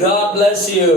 God bless you.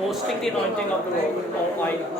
Hosting the anointing of the Almighty.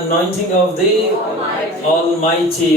anointing of the Almighty.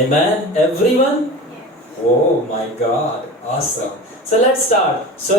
Amen. Everyone? Oh my God. Awesome. So let's start. So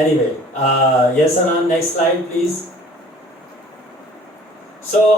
Anyway, yes Anand, next slide please. So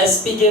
SPK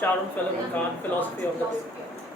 Sharon Philemon Khan, philosophy of the day.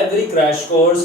every crash course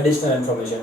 additional information.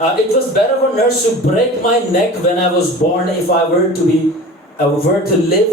It was better for nurse to break my neck when I was born if I were to live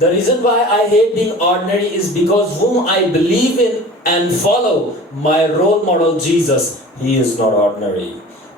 The reason why I hate being ordinary is because whom I believe in and follow, my role model Jesus, he is not ordinary.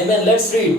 Amen. Let's read.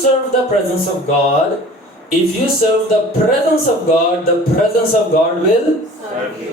serve the presence of God, if you serve the presence of God, the presence of God will serve you.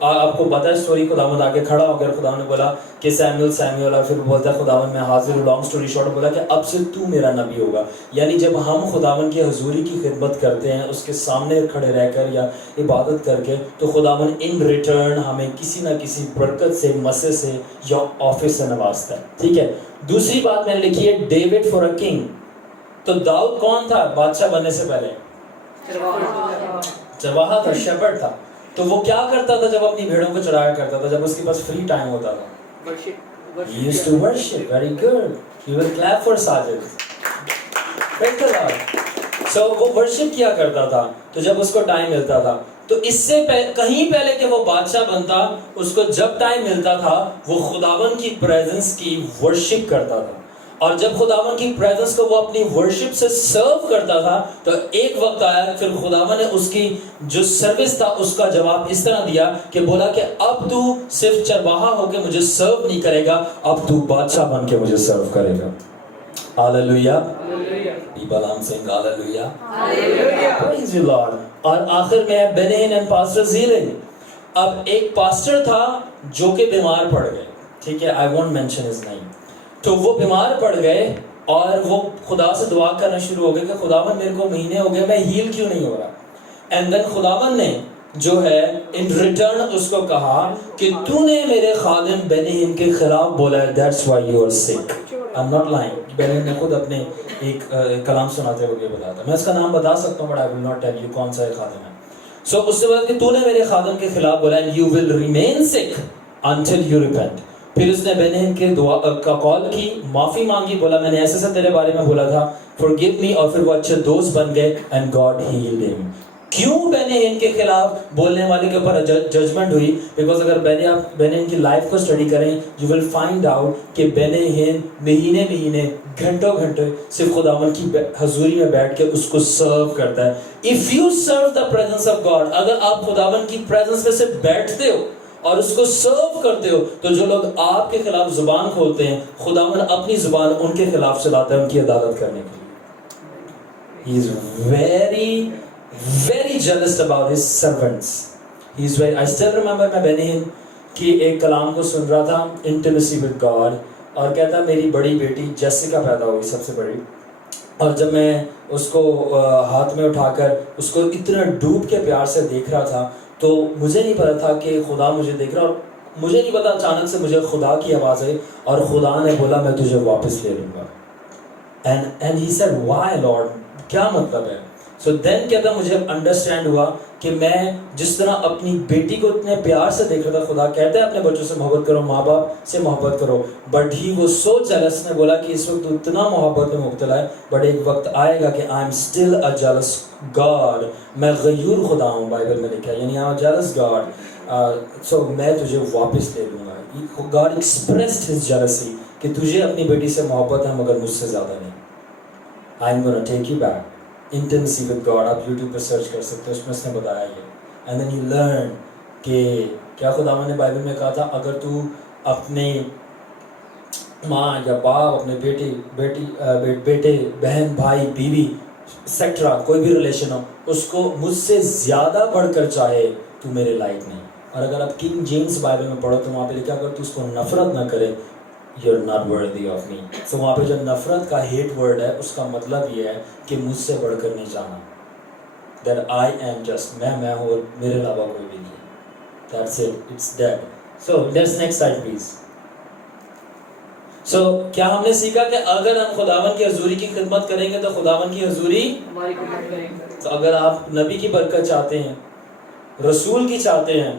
آپ کو پتہ ہے story, خداوند آ کے کھڑا ہو گیا، خداوند نے بولا کہ سیموئل، اور پھر بولتا ہے خداوند میں حاضر ہوں، لانگ اسٹوری شارٹ بولا کہ اب سے تو میرا نبی ہوگا. یعنی جب ہم خداوند کی حضوری کی خدمت کرتے ہیں اس کے سامنے کھڑے رہ کر یا عبادت کر کے، تو خداوند ان ریٹرن ہمیں کسی نہ کسی برکت سے، مسے سے یا آفس سے نوازتا ہے. ٹھیک ہے. دوسری بات میں نے لکھی ہے ڈیوڈ فار اے کنگ. تو داؤد کون تھا بادشاہ بننے سے پہلے؟ چرواہا تھا، شیپرڈ تھا. تو وہ کیا کرتا تھا جب اپنی بھیڑوں کو چرایا کرتا تھا، جب اس کے پاس فری ٹائم ہوتا تھا؟ He used to worship. Very good. You will clap for Sajid. Praise the Lord. So وہ worship کیا کرتا تھا. تو جب اس کو ٹائم ملتا تھا، تو اس سے کہیں پہلے کہ وہ بادشاہ بنتا، اس کو جب ٹائم ملتا تھا وہ خداوند کی پریزنس کی ورشپ کرتا تھا. اور جب خداوند کی پریزنس کو وہ اپنی ورشپ سے سرو کرتا تھا، تو ایک وقت آیا پھر خداوند نے اس کی جو سروس تھا اس کا جواب اس طرح دیا کہ بولا کہ اب تو صرف چرواہا ہو کے مجھے سرو نہیں کرے گا، اب تو بادشاہ بن کے مجھے سرو کرے گا. Hallelujah. People I'm saying hallelujah. Praise the Lord. اور آخر میں بنہین اینڈ پاسٹر زیلنگ. اب ایک پاسٹر تھا جو کہ بیمار پڑ گئے. ٹھیک ہے. I won't mention his name. تو وہ بیمار پڑ گئے اور وہ خدا سے دعا کرنا شروع ہو گئے کہ خداوند میرے کو مہینے ہو گئے میں ہیل کیوں نہیں ہو رہا. اینڈ دین خداوند نے جو ہے ان ریٹرن اس کو کہا کہ تو نے میرے خادم بنہین کے خلاف بولا ہے, that's why you are sick. I'm not lying. بنہین نے خود اپنے ایک کلام سناتے ہوئے بتایا تھا. میں اس کا نام بتا سکتا ہوں but I will not tell you کون سا خادم ہے. سو اس سے بعد کہ تو نے میرے خادم کے خلاف بولا and you will remain sick until you repent. پھر اس نے بنہین کے دعا کا کال کی, معافی مانگی, بولا میں نے ایسے سے تیرے بارے میں بولا تھا, forgive me, اور پھر وہ اچھے دوست بن گئے and God healed him. کیوں بنہین کے خلاف بولنے والے کے اوپر ججمنٹ ہوئی؟ بیکاز اگر بنہین کی لائف کو اسٹڈی کریں you will find out کہ بنہین مہینے گھنٹوں صرف خداوند کی حضوری میں بیٹھ کے اس کو سرو کرتا ہے. if you serve the presence of God, اگر آپ خداوند کی پریزنس میں سے بیٹھتے ہو اور اس کو سرو کرتے ہو, تو جو لوگ آپ کے خلاف زبان کھولتے ہیں خداوند اپنی زبان ان کے خلاف چلاتا ہے ان کی عدالت کرنے کے لیے. He is very jealous about his servants. I still remember میں بنہین کی ایک کلام کو سن رہا تھا, intimacy with God, اور کہتا میری بڑی بیٹی جیسیکا پیدا ہوئی سب سے بڑی, اور جب میں اس کو ہاتھ میں اٹھا کر اس کو اتنا ڈوب کے پیار سے دیکھ رہا تھا, تو مجھے نہیں پتا تھا کہ خدا مجھے دیکھ رہا, اور مجھے نہیں پتا, اچانک سے مجھے خدا کی آواز آئی اور خدا نے بولا میں تجھے واپس لے لوں گا. and he said why Lord, کیا مطلب ہے؟ so then کہتا مجھے انڈرسٹینڈ ہوا کہ میں جس طرح اپنی بیٹی کو اتنے پیار سے دیکھ رہا تھا, خدا کہتا ہے اپنے بچوں سے محبت کرو, ماں باپ سے محبت کرو, بٹ ہی وہ سو جیلس, نے بولا کہ اس وقت اتنا محبت میں مبتلا ہے, بٹ ایک وقت آئے گا کہ I am still a jealous God, میں غیور خدا ہوں, بائبل میں لکھا ہے, یعنی I am a jealous God, so میں تجھے واپس لے لوں گا. گاڈ ایکسپریسڈ ہز جیلسی کہ تجھے اپنی بیٹی سے محبت ہے مگر مجھ سے زیادہ نہیں. I am gonna take you back. Intimacy with God آپ یوٹیوب پہ سرچ کر سکتے ہو, اس میں اس نے بتایا یہ. اینڈ دین یو لرن کہ کیا خداوند نے بائبل میں کہا تھا اگر تو اپنے ماں یا باپ, اپنے بیٹے بہن بھائی بیوی سیکٹرا کوئی بھی ریلیشن ہو, اس کو مجھ سے زیادہ بڑھ کر چاہے تو میرے لائق نہیں. اور اگر آپ کنگ جیمس بائبل میں پڑھو تو وہاں پہ لکھا اگر تو اس کو نفرت نہ کرے you're not worthy of me. so وہاں پہ جو نفرت کا ہیٹ ورڈ ہے اس کا مطلب یہ ہے کہ مجھ سے بڑھ کر نہیں جانا, that I am just, میں ہوں اور میرے علاوہ کوئی بھی نہیں. that's it, it's dead. so let's next slide please. so کیا ہم نے سیکھا کہ اگر ہم خداوند کی حضوری کی خدمت کریں گے تو خداوند کی حضوری ہماری خدمت کریں گے. تو اگر آپ نبی کی برکت چاہتے ہیں, رسول کی چاہتے ہیں,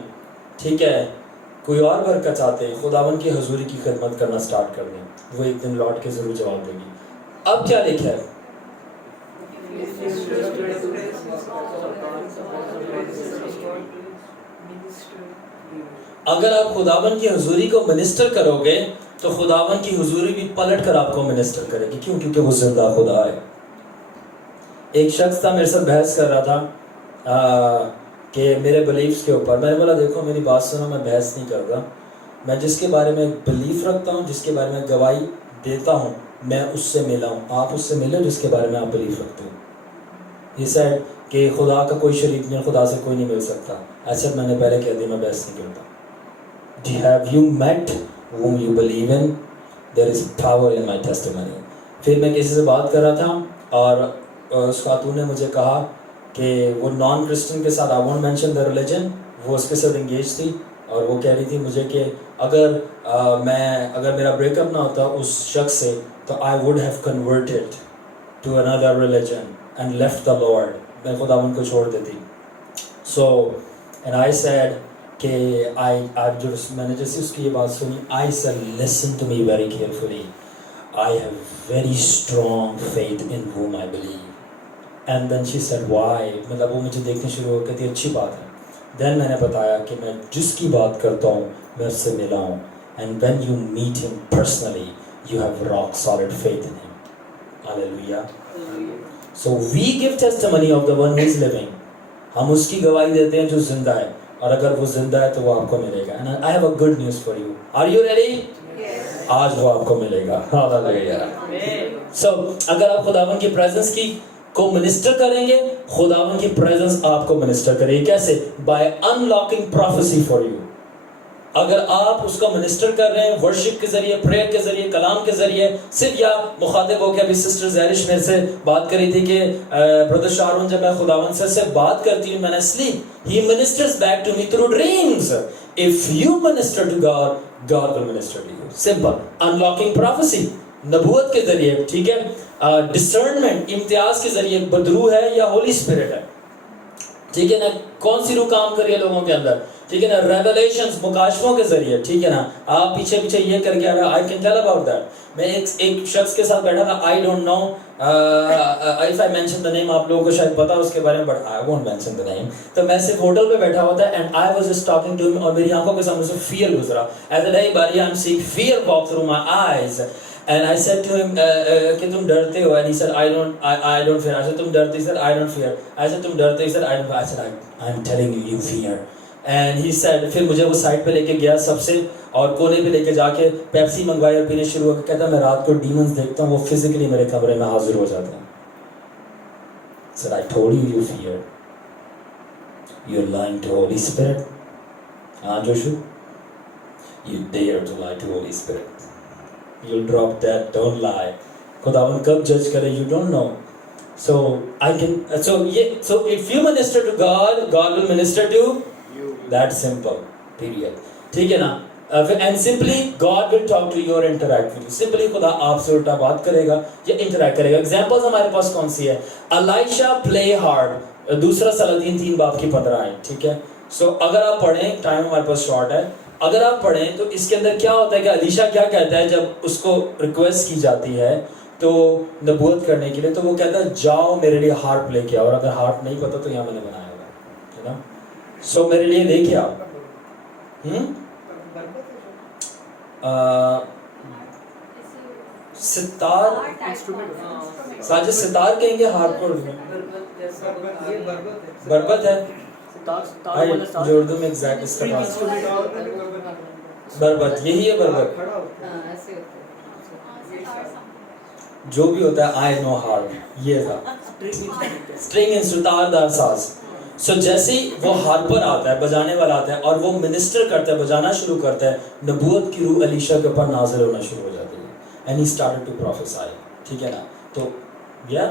ٹھیک ہے, کوئی اور برکت چاہتے ہیں, خداوند کی حضوری کی خدمت کرنا سٹارٹ کر دیں, وہ ایک دن لوٹ کے ضرور جواب دے گی. اب کیا لکھا ہے؟ اگر آپ خداوند کی حضوری کو منسٹر کرو گے تو خداوند کی حضوری بھی پلٹ کر آپ کو منسٹر کرے گی. کیوں؟ کیونکہ وہ زندہ خدا ہے. ایک شخص تھا میرے ساتھ بحث کر رہا تھا کہ میرے بلیفز کے اوپر. میں نے بولا دیکھو میری بات سنو, میں بحث نہیں کرتا, میں جس کے بارے میں بلیف رکھتا ہوں, جس کے بارے میں گواہی دیتا ہوں, میں اس سے ملا ہوں. آپ اس سے ملے جس کے بارے میں آپ بلیف رکھتے ہو. He said کہ خدا کا کوئی شریک نہیں, خدا سے کوئی نہیں مل سکتا. I said میں نے پہلے کہہ دیا میں بحث نہیں کرتا. Have you met whom you believe in? There is power in my testimony. پھر میں کسی سے بات کر رہا تھا اور اس خاتون نے مجھے کہا کہ وہ نان کرسچن کے ساتھ, I won't mention the religion, وہ اس کے ساتھ انگیج تھی اور وہ کہہ رہی تھی مجھے کہ اگر میرا بریک اپ نہ ہوتا اس شخص سے تو I would have converted to another religion and left the Lord. میں خداوند کو چھوڑ دیتی. So and I said کہ میں نے جیسے اس کی یہ بات سنی, I said listen to me very carefully. I have very strong faith in whom I believe. And then she said why, مطلب وہ مجھے دیکھنے شروع ہو کہتی اچھی بات ہے. Then میں نے بتایا کہ میں جس کی بات کرتا ہوں میں اس سے ملا ہوں. And when you meet him personally, you have rock solid faith in him. Hallelujah. So we give testimony of the one who is living. ہم اس کی گواہی دیتے ہیں جو زندہ ہے, اور اگر وہ زندہ ہے تو وہ آپ کو ملے گا. And I have a good news for you. Are you ready? آج وہ آپ کو ملے گا. So اگر آپ خداوند کی پریزنس کو منسٹر کریں گے, خداوند کی پریزنس آپ کو منسٹر کرے گی. کیسے؟ by unlocking prophecy for you. اگر آپ اس کو منسٹر کر رہے ہیں ورشپ کے ذریعے, پریئر کے ذریعے, کلام کے ذریعے, صرف یا مخاطب ہو کے. ابھی سسٹر زہرش میرے سے بات کری تھی کہ برادر شارون جب میں خداوند سے بات کرتی ہوں میں نے sleep, he ministers back to me through dreams. If you minister to God, God will minister to you. Simple. Unlocking prophecy, نبوت کے ذریعے, ٹھیک ہے, ڈسرنمنٹ, امتیاز کے ذریعے. بدروح ہے یا ہولی اسپرٹ ہے, ٹھیک ہے نا, کون سی روح کام کر رہی ہے لوگوں کے اندر, ٹھیک ہے نا, ریویلیشنز, مکاشفوں کے ذریعے, ٹھیک ہے نا. آپ پیچھے پیچھے یہ کر کے آ رہا, I can tell about that. میں ایک شخص کے ساتھ بیٹھا تھا, I don't know if I mention the name, آپ لوگوں کو شاید پتا اس کے بارے میں, but I won't mention the name. تو میں صرف ہوٹل پہ بیٹھا ہوا تھا and I was just talking to him, اور میری آنکھوں کے سامنے سے fear گزرا. As a day buddy, I'm seeing fear walk through my eyes. And I said to him کہ تم ڈرتے ہو, and he said I don't fear. I said تم ڈرتے, he said I don't fear. I said تم ڈرتے, he said I don't fear. I said I'm telling you, you fear. And he said, پھر مجھے وہ سائٹ پہ لے کے گیا سب سے, اور کونے پہ لے کے جا کے پیپسی منگوائی اور پینے شروع ہو کے کہتا میں رات کو ڈیمنز دیکھتا ہوں, وہ فزیکلی میرے کمرے میں حاضر ہو جاتے ہیں. said I told you, you fear. You're lying to Holy Spirit. Joshua, you dare to lie to Holy Spirit. You'll drop that, don't lie. خداوند کب جج کرے, you don't know. So if you minister to God, God will minister to you. That simple, period. ٹھیک ہے نا. And simply God will talk to you or interact with you. Simply خدا آپ سے الٹا بات کرے گا یا انٹریکٹ کرے گا. ایگزامپلز ہمارے پاس کون سی ہے؟ Elisha play hard, دوسرا سلاطین 3:15 آئے, ٹھیک ہے. سو اگر آپ پڑھیں, ٹائم ہمارے پاس شارٹ ہے, اگر آپ پڑھیں تو اس کے اندر کیا ہوتا ہے کہ علیشا کیا کہتا ہے جب اس کو ریکویسٹ کی جاتی ہے تو نبوت کرنے کے لیے, تو وہ کہتا ہے جاؤ میرے لیے ہارپ لے کے آؤ, اور اگر ہارپ نہیں پتا تو یہاں میں نے بنایا ہوگا, ہے نا. سو میرے لیے لے کے آؤ. ستار, ساجد ستار کہیں گے, ہارپ کو بربت ہے جو اردو میں ایگزیکٹ اس کا پاس بربت, یہی ہے بربت جو بھی ہوتا ہے. آئی نو ہارپ, یہ تھا اسٹرنگ انسٹرومنٹ دار ساز. سو جیسے ہی وہ ہارپر آتا ہے, بجانے والا آتا ہے, اور وہ منسٹر کرتا ہے, بجانا شروع کرتا ہے, نبوت کی روح علیشا کے اوپر نازل ہونا شروع ہو جاتی ہے. And he started to prophesy, ٹھیک ہے نا. تو یا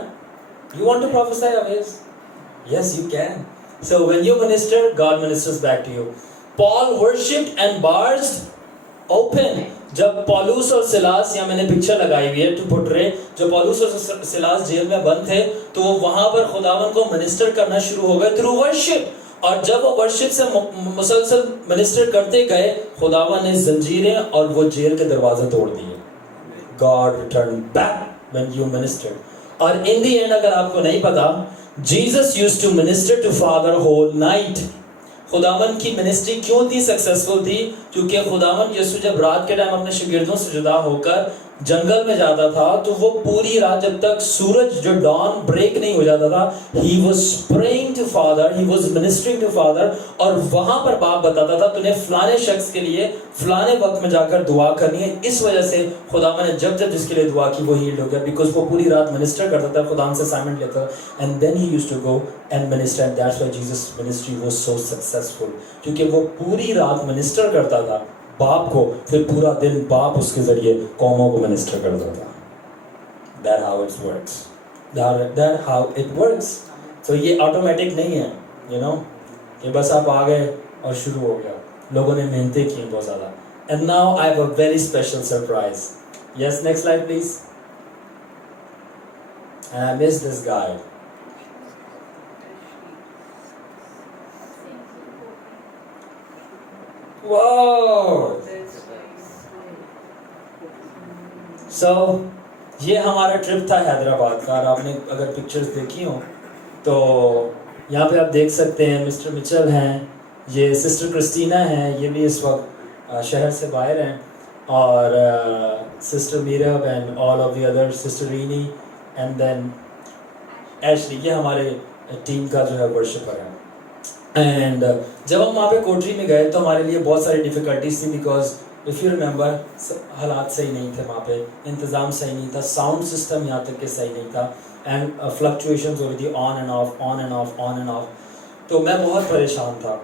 you want to prophesy always? Yes, you can. So when you minister, God ministers back to you. Paul worshipped and bars open. جب پولوس اور سلاس, یا میں نے پکچر لگائی ہوئی ہے ٹو پورٹرے, جو پولوس اور سلاس جیل میں بند تھے تو وہ وہاں پر خداوند کو منسٹر کرنا شروع ہو گئے تھرو ورشپ. اور جب وہ ورشپ سے مسلسل منسٹر کرتے گئے, خداوند نے زنجیریں اور وہ جیل کے دروازے توڑ دیے. God returned back when you ministered. اور in the end اگر آپ کو نہیں پتا, Jesus used to minister to Father whole night. خداوند کی منسٹری کیوں تھی سکسیسفل تھی؟ کیونکہ خداوند یسوع جب رات کے ٹائم اپنے شاگردوں سے جدا ہو کر جنگل میں جاتا تھا تو وہ پوری رات جب تک سورج جو ڈان بریک نہیں ہو جاتا تھا he was praying to father, he was ministering to father, اور وہاں پر باپ بتاتا تھا تُنے فلانے شخص کے لیے فلانے وقت میں جا کر دعا کرنی ہے. اس وجہ سے خداوند نے جب جس کے لیے دعا کی وہ ہیلڈ ہو گیا, بیکاز وہ پوری رات منسٹر کرتا تھا, خداوند سے اسائنمنٹ لیتا, and then he used to go and minister, and that's why Jesus ministry was so successful, کیونکہ وہ پوری رات منسٹر کرتا تھا باپ کو, پھر پورا دن باپ اس کے ذریعے قوموں کو منسٹر کرتا تھا. That how it works. That how it works. So یہ آٹومیٹک نہیں ہے, you know, کہ بس آپ آ گئے اور شروع ہو گیا. لوگوں نے محنتیں کی بہت زیادہ. And now I have a very special surprise. Yes, next slide please. And I miss this guy. Wow! So یہ ہمارا ٹرپ تھا حیدرآباد کا, اور آپ نے اگر پکچرز دیکھی ہوں تو یہاں پہ آپ دیکھ سکتے ہیں مسٹر مچل ہیں, یہ سسٹر کرسٹینا ہیں, یہ بھی اس وقت شہر سے باہر ہیں, اور sister Meerab and all of the other, sister Renee and then Ashley, یہ ہمارے ٹیم کا جو ہے ورشپر ہے. اینڈ جب ہم وہاں پہ کوٹری میں گئے تو ہمارے لیے بہت ساری ڈیفیکلٹیز تھی, بیکاز اف یو ریمبر حالات صحیح نہیں تھے وہاں پہ, انتظام صحیح نہیں تھا, ساؤنڈ سسٹم یہاں تک کہ صحیح نہیں تھا, اینڈ فلکچویشنز ہو رہی تھی on and of on and of on and of. تو میں بہت پریشان تھا.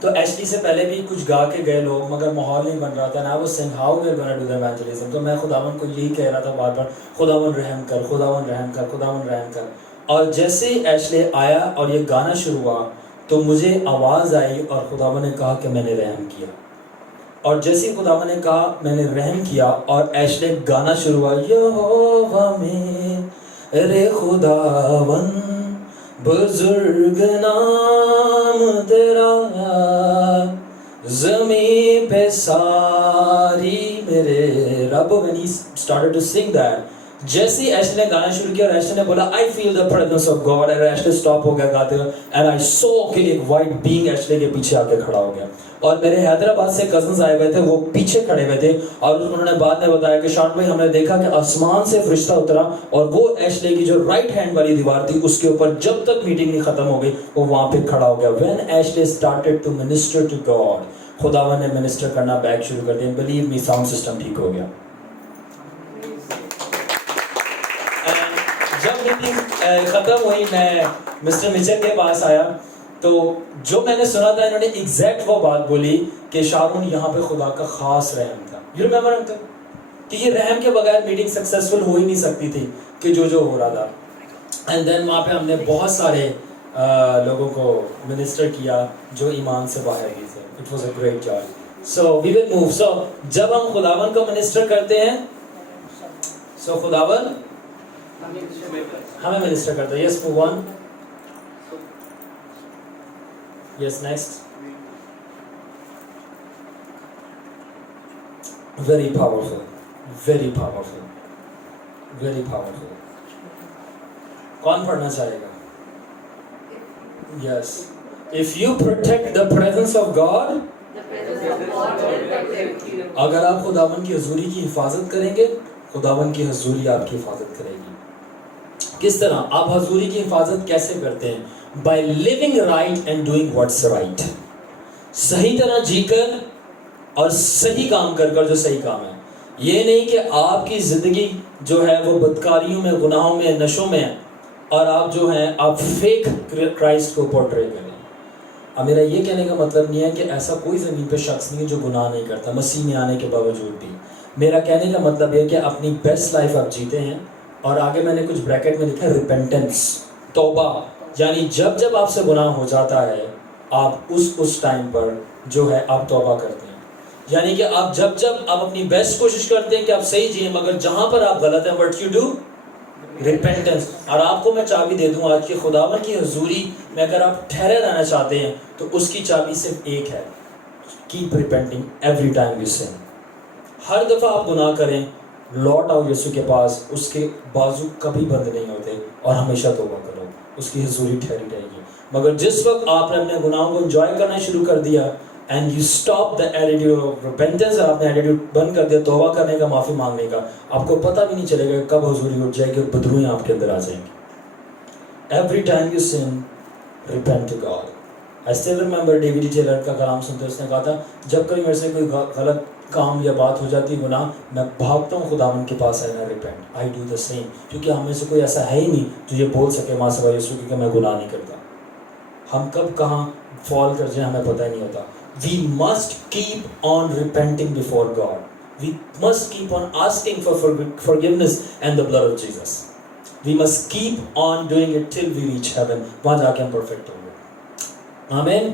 تو ایشلی سے پہلے بھی کچھ گا کے گئے لوگ, مگر ماحول نہیں بن رہا تھا. نا وہ sing how we are gonna do the evangelism. تو میں خداوند کو یہی کہہ رہا تھا بار بار, خداوند رحم کر, خداوند رحم کر, خداوند رحم کر. اور جیسے ہی ایشلی آیا اور یہ گانا شروع ہوا تو مجھے آواز آئی اور خداوند نے کہا کہ میں نے رحم کیا. اور جیسے ہی خداوند نے کہا میں نے رحم کیا اور ایشلی گانا شروع ہوا, یہوہ میرے خداوند بزرگ نام تیرا, زمین پہ ساری میرے رب. when he started to sing that, جیسے ہی ایشلی نے گانا شروع کیا اور ایشلی نے بولا I feel the presence of God, اور ایشلی اسٹاپ ہو گیا گاتے ہوئے, and I saw کہ ایک وائٹ بینگ ایشلی کے پیچھے آ کے کھڑا ہو گیا. اور میرے حیدرآباد سے کزنز آئے ہوئے تھے, وہ پیچھے کھڑے ہوئے تھے, اور انہوں نے بعد میں بتایا کہ شان بھائی ہم نے دیکھا کہ آسمان سے فرشتہ اترا اور وہ ایشلی کی جو رائٹ ہینڈ والی دیوار تھی اس کے اوپر جب تک میٹنگ نہیں ختم ہو گئی وہ وہاں پہ کھڑا ہو گیا. when Ashley started to minister to God, خداوند نے منسٹر کرنا بیک شروع کر دیا. believe me, ساؤنڈ سسٹم ٹھیک ہو گیا. جب میٹنگ ختم ہوئی میں مسٹر مچل کے پاس آیا تو جو میں نے سنا تھا انہوں نے ایگزیکٹ وہ بات بولی کہ شارون یہاں پہ خدا کا خاص رحم تھا. یو ریمبر انکل کہ یہ رحم کے بغیر میٹنگ سکسیسفل ہو ہی نہیں سکتی تھی کہ جو ہو رہا تھا. اینڈ دین وہاں پہ ہم نے بہت سارے لوگوں کو منسٹر کیا جو ایمان سے باہر گئے تھے. It was a great job. So we will move. سو جب ہم خداوند کو منسٹر کرتے ہیں سو خداوند ہمیں منسٹر کرتا ہے. Yes move on. Yes, next. Very powerful, very powerful, very powerful. کون پڑھنا چاہے گا؟ Yes. If you protect the presence of God, اگر آپ خداوند کی حضوری کی حفاظت کریں گے, خداوند کی حضوری آپ کی حفاظت کرے گی. کس طرح آپ حضوری کی حفاظت کیسے کرتے ہیں؟ by living right and doing what's right. صحیح طرح جی کر اور صحیح کام کر جو صحیح کام ہے. یہ نہیں کہ آپ کی زندگی جو ہے وہ بدکاریوں میں, گناہوں میں, نشوں میں ہے اور آپ جو ہیں آپ فیک کرائسٹ کو پورٹری کریں. اب میرا یہ کہنے کا مطلب نہیں ہے کہ ایسا کوئی زمین پہ شخص نہیں ہے جو گناہ نہیں کرتا مسیح میں آنے کے باوجود بھی. میرا کہنے کا مطلب یہ کہ اپنی بیسٹ لائف آپ جیتے ہیں. اور آگے میں نے کچھ بریکٹ میں لکھا ہے ریپینٹنس, توبہ. یعنی جب جب آپ سے گناہ ہو جاتا ہے آپ اس ٹائم پر جو ہے آپ توبہ کرتے ہیں. یعنی کہ آپ جب آپ اپنی بیسٹ کوشش کرتے ہیں کہ آپ صحیح جئیں, مگر جہاں پر آپ غلط ہیں what you do repentance. اور آپ کو میں چابی دے دوں آج کہ خداوند کی حضوری میں اگر آپ ٹھہرے رہنا چاہتے ہیں تو اس کی چابی صرف ایک ہے, keep repenting every time you sin. ہر دفعہ آپ گناہ کریں لوٹ آؤ یسوع کے پاس, اس کے بازو کبھی بند نہیں ہوتے, اور ہمیشہ توبہ کرو, اس کی حضوری ٹھہری رہے گی. مگر جس وقت آپ نے اپنے گناہوں کو انجوائے کرنا شروع کر دیا and you stop the attitude of repentance, اور اپنے ایٹیٹیوڈ بند کر دیا توبہ کرنے کا, معافی مانگنے کا, آپ کو پتہ بھی نہیں چلے گا کب حضوری اٹھ جائے گی اور بدروئیں آپ کے اندر آ جائیں گی. Every time you sin, repent to God. I still remember David Taylor کا کلام سنتے اس نے کہا تھا جب کبھی میرے سے کوئی غلط کام یا بات ہو جاتی گناہ, میں بھاگتا ہوں خداوند کے پاس, ہے repent. I do the same. کیونکہ ہم میں سے کوئی ایسا ہے ہی نہیں جو یہ بول سکے ماں سوائے یسوع کہ میں گناہ نہیں کرتا. ہم کب کہاں فال کر جائیں ہمیں پتہ ہی نہیں ہوتا. We must keep on repenting before God. We must keep on asking for forgiveness and the blood of Jesus. We must keep on doing it till we reach heaven. وہاں جا کے ہم پرفیکٹ ہوں گے. آمین.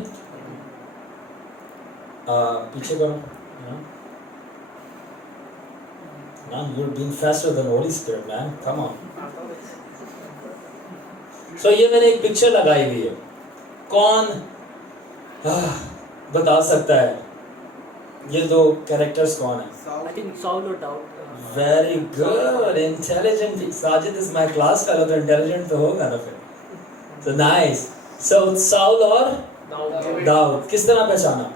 پیچھے کرو. Man, you're being faster than Holy Spirit, man. Come on. So یہ میں نے ایک پکچر لگائی ہوئی ہے. کون بتا سکتا ہے یہ دو کیریکٹرز کون ہیں؟ I think Saul or Daud. Very good, intelligent. Sajid is my class fellow, تو intelligent تو ہوگا نا پھر. So nice. So Saul اور داؤد کس طرح پہچانا؟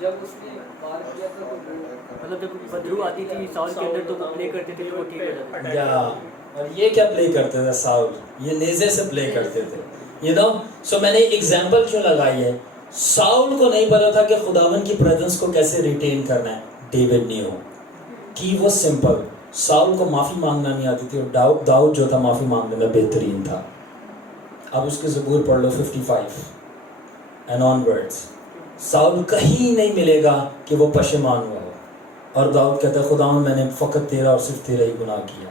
جب اس نے بار کیا تھا مطلب جب بدرو آتی تھی ساؤل کے اندر تو وہ پلے کرتے تھے تو وہ ٹھیک ہو جاتا. یا اور یہ کیا پلے کرتے تھے ساؤل؟ یہ نیزے سے پلے کرتے تھے. You know, so میں نے ایگزامپل کیوں لگائی ہے؟ ساؤل کو نہیں پتا تھا کہ خداوند کی پریزنس کو کیسے ریٹین کرنا ہے. David new. کی وہ سمپل. ساؤل کو معافی مانگنا نہیں آتی تھی اور داؤد جو تھا معافی مانگنے میں بہترین تھا. اب اس کے زبور پڑھ لو 55 and onwards. ساؤل کہیں نہیں ملے گا کہ وہ پشیمان ہوا ہو, اور داؤد کہتا ہے خداوند میں نے فقط تیرا اور صرف تیرا ہی گناہ کیا.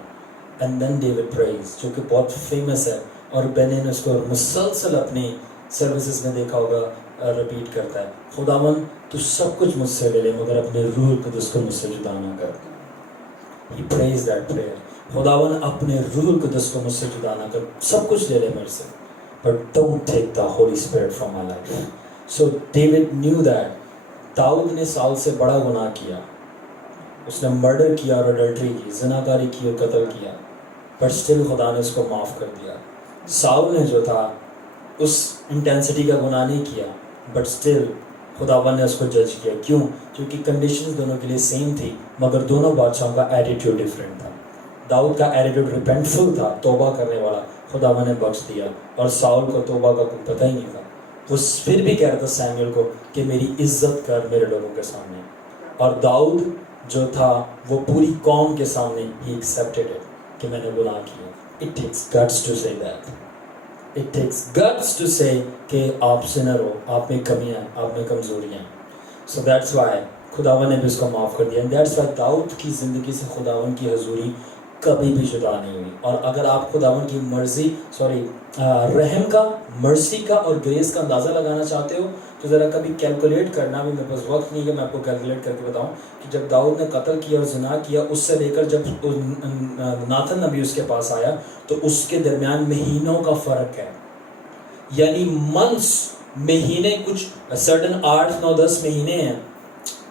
اینڈ دین ڈیوڈ پریز, جو کہ بہت فیمس ہے, اور بینی نے اس کو مسلسل اپنی سروسز میں دیکھا ہوگا ریپیٹ کرتا ہے, خداوند تو سب کچھ مجھ سے لے لے مگر اپنے روح القدس کو مجھ سے جدا نہ کر. He prays that prayer. خداوند اپنے روح القدس کو مجھ سے جدا نہ کر, سب کچھ لے لے میرے سے, but don't take the Holy Spirit from my life. So David knew that. داؤد نے ساؤل سے بڑا گناہ کیا, اس نے مرڈر کیا اور اڈلٹری کی, زناکاری کی اور قتل کیا, بٹ اسٹل خدا نے اس کو معاف کر دیا. ساؤل نے جو تھا اس انٹینسٹی کا گناہ نہیں کیا, بٹ اسٹل خداوند نے اس کو جج کیا. کیوں؟ کیونکہ کنڈیشنز دونوں کے لیے سیم تھی, مگر دونوں بادشاہوں کا ایٹیٹیوڈ ڈفرینٹ تھا. داؤد کا ایٹیٹیوڈ ریپینٹفل تھا, توبہ کرنے والا, خداوند نے بخش دیا, اور ساؤل کو توبہ کا کوئی پتہ ہی نہیں تھا. وہ پھر بھی کہہ رہا تھا سیموئل کو کہ میری عزت کر میرے لوگوں کے سامنے. اور داؤد جو تھا وہ پوری قوم کے سامنے ہی ایکسیپٹڈ ہے کہ میں نے گناہ کیا. It takes guts to say that. It takes guts to say کہ آپ سنر ہو, آپ میں کمیاں ہیں, آپ میں کمزوریاں ہیں. So that's why خداوند نے بھی اس کو معاف کر دیا. And that's why داؤد کی زندگی سے خداوند کی حضوری کبھی بھی جدا نہیں ہوئی. اور اگر آپ خداوند کی مرضی رحم کا, مرسی کا اور گریس کا اندازہ لگانا چاہتے ہو تو ذرا کبھی کیلکولیٹ کرنا. بھی میرے پاس وقت نہیں ہے کہ میں آپ کو کیلکولیٹ کر کے بتاؤں کہ جب داؤد نے قتل کیا اور زنا کیا, اس سے لے کر جب ناتن نبی اس کے پاس آیا تو اس کے درمیان مہینوں کا فرق ہے. یعنی منتھس, مہینے, کچھ سرٹن 8, 9, 10 مہینے ہیں.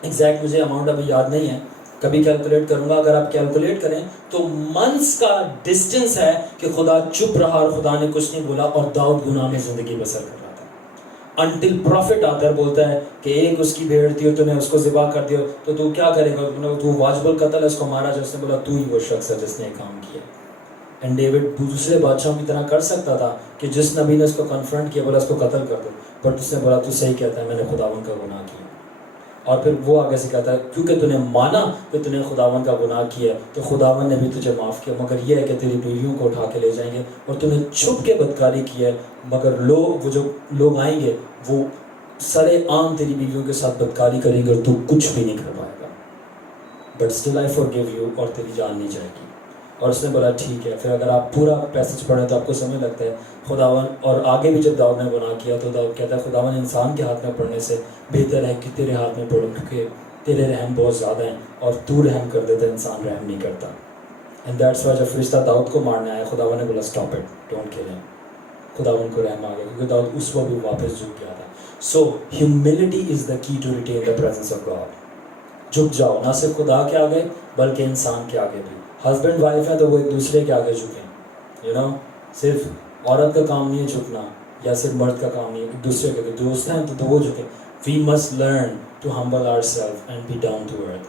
ایگزیکٹ مجھے اماؤنٹ ابھی یاد نہیں ہے, کبھی کیلکولیٹ کروں گا. اگر آپ کیلکولیٹ کریں تو منتھس کا ڈسٹینس ہے کہ خدا چپ رہا اور خدا نے کچھ نہیں بولا, اور داؤد گناہ میں زندگی بسر کر رہا تھا. انٹل پروفٹ آتا ہے بولتا ہے کہ ایک اس کی بھیڑ تھی اور تو نے اس کو ذبح کر دیا, تو کیا کرے گا؟ تو واجب القتل ہے, اس کو مارا. جو اس نے بولا تو ہی وہ شخص ہے جس نے کام کیا. اینڈ ڈیوڈ دوسرے بادشاہوں کی طرح کر سکتا تھا کہ جس نبی نے اس کو کنفرنٹ کیا بولا اس کو قتل کر دو, بٹ اس نے بولا تو صحیح کہتا ہے, میں نے خداوند کا گناہ کیا. اور پھر وہ آگے سے کہتا ہے کیونکہ تو نے مانا کہ تو نے خداوند کا گناہ کیا تو خداوند نے بھی تجھے معاف کیا, مگر یہ ہے کہ تیری بیویوں کو اٹھا کے لے جائیں گے, اور تو نے چھپ کے بدکاری کی ہے, مگر وہ جو لوگ آئیں گے وہ سرے عام تیری بیویوں کے ساتھ بدکاری کریں گے اور تو کچھ بھی نہیں کر پائے گا, but still I forgive you, اور تیری جان نہیں جائے گی. اور اس نے بولا ٹھیک ہے. پھر اگر آپ پورا پیسج پڑھیں تو آپ کو سمجھ لگتا ہے خداوند, اور آگے بھی جب داؤد نے گناہ کیا تو داؤد کہتا ہے خداوند انسان کے ہاتھ میں پڑھنے سے بہتر ہے کہ تیرے ہاتھ میں پڑھو, کیونکہ تیرے رحم بہت زیادہ ہیں اور تو رحم کر دیتا, انسان رحم نہیں کرتا. اینڈ دیٹس وائی جب فرشتہ داؤد کو مارنے آیا خداوند نے بولا اسٹاپ اٹ, ڈونٹ کل ہم. خداوند کو رحم آ گیا کیونکہ داؤد اس وقت بھی واپس جھک گیا تھا. سو humility is the key to retain the presence of God. جھک جاؤ, نہ صرف خدا کے آگے بلکہ انسان کے آگے بھی. ہسبینڈ وائف ہیں تو وہ ایک دوسرے کے آگے جھکیں. یو نو, صرف عورت کا کام نہیں ہے جھکنا, یا صرف مرد کا کام نہیں ہے, ایک دوسرے کے. دوست ہیں تو وہ جھکیں, We must learn to humble ourselves and be down to earth.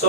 So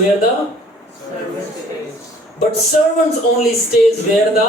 where the but servants only stays where the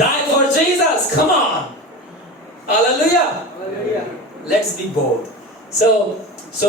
Die for Jesus, come on, hallelujah, let's be bold. So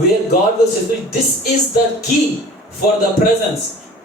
where God will say, this is the key for the presence,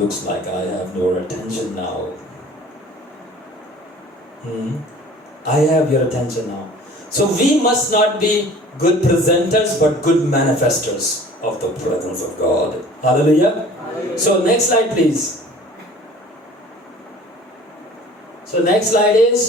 Looks like I have your attention now. I have your attention now. So we must not be good presenters but good manifestors of the presence of God. Hallelujah. So next slide please. So next slide is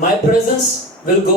My presence will go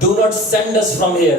do not send us from here.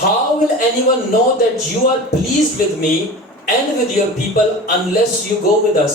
how will anyone know that you are pleased with me and with your people unless you go with us?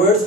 words,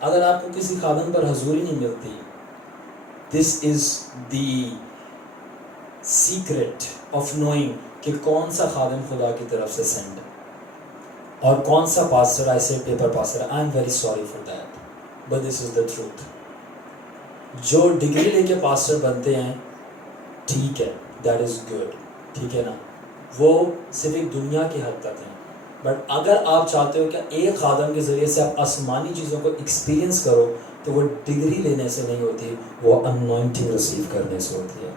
اگر آپ کو کسی خادم پر حضوری نہیں ملتی, دس از دی secret of knowing کہ کون سا خادم خدا کی طرف سے سینڈ ہے اور کون سا پاسٹر آئی سے paper pastor. I am very sorry for that but this is the truth. جو ڈگری لے کے پاسٹر بنتے ہیں ٹھیک ہے, دیٹ از گڈ, ٹھیک ہے نا, وہ صرف ایک دنیا کی حد تک ہیں. بٹ اگر آپ چاہتے ہو کہ ایک خادم کے ذریعے سے آپ آسمانی چیزوں کو ایکسپیرینس کرو تو وہ ڈگری لینے سے نہیں ہوتی, وہ انوائنٹنگ ریسیو کرنے سے ہوتی ہے.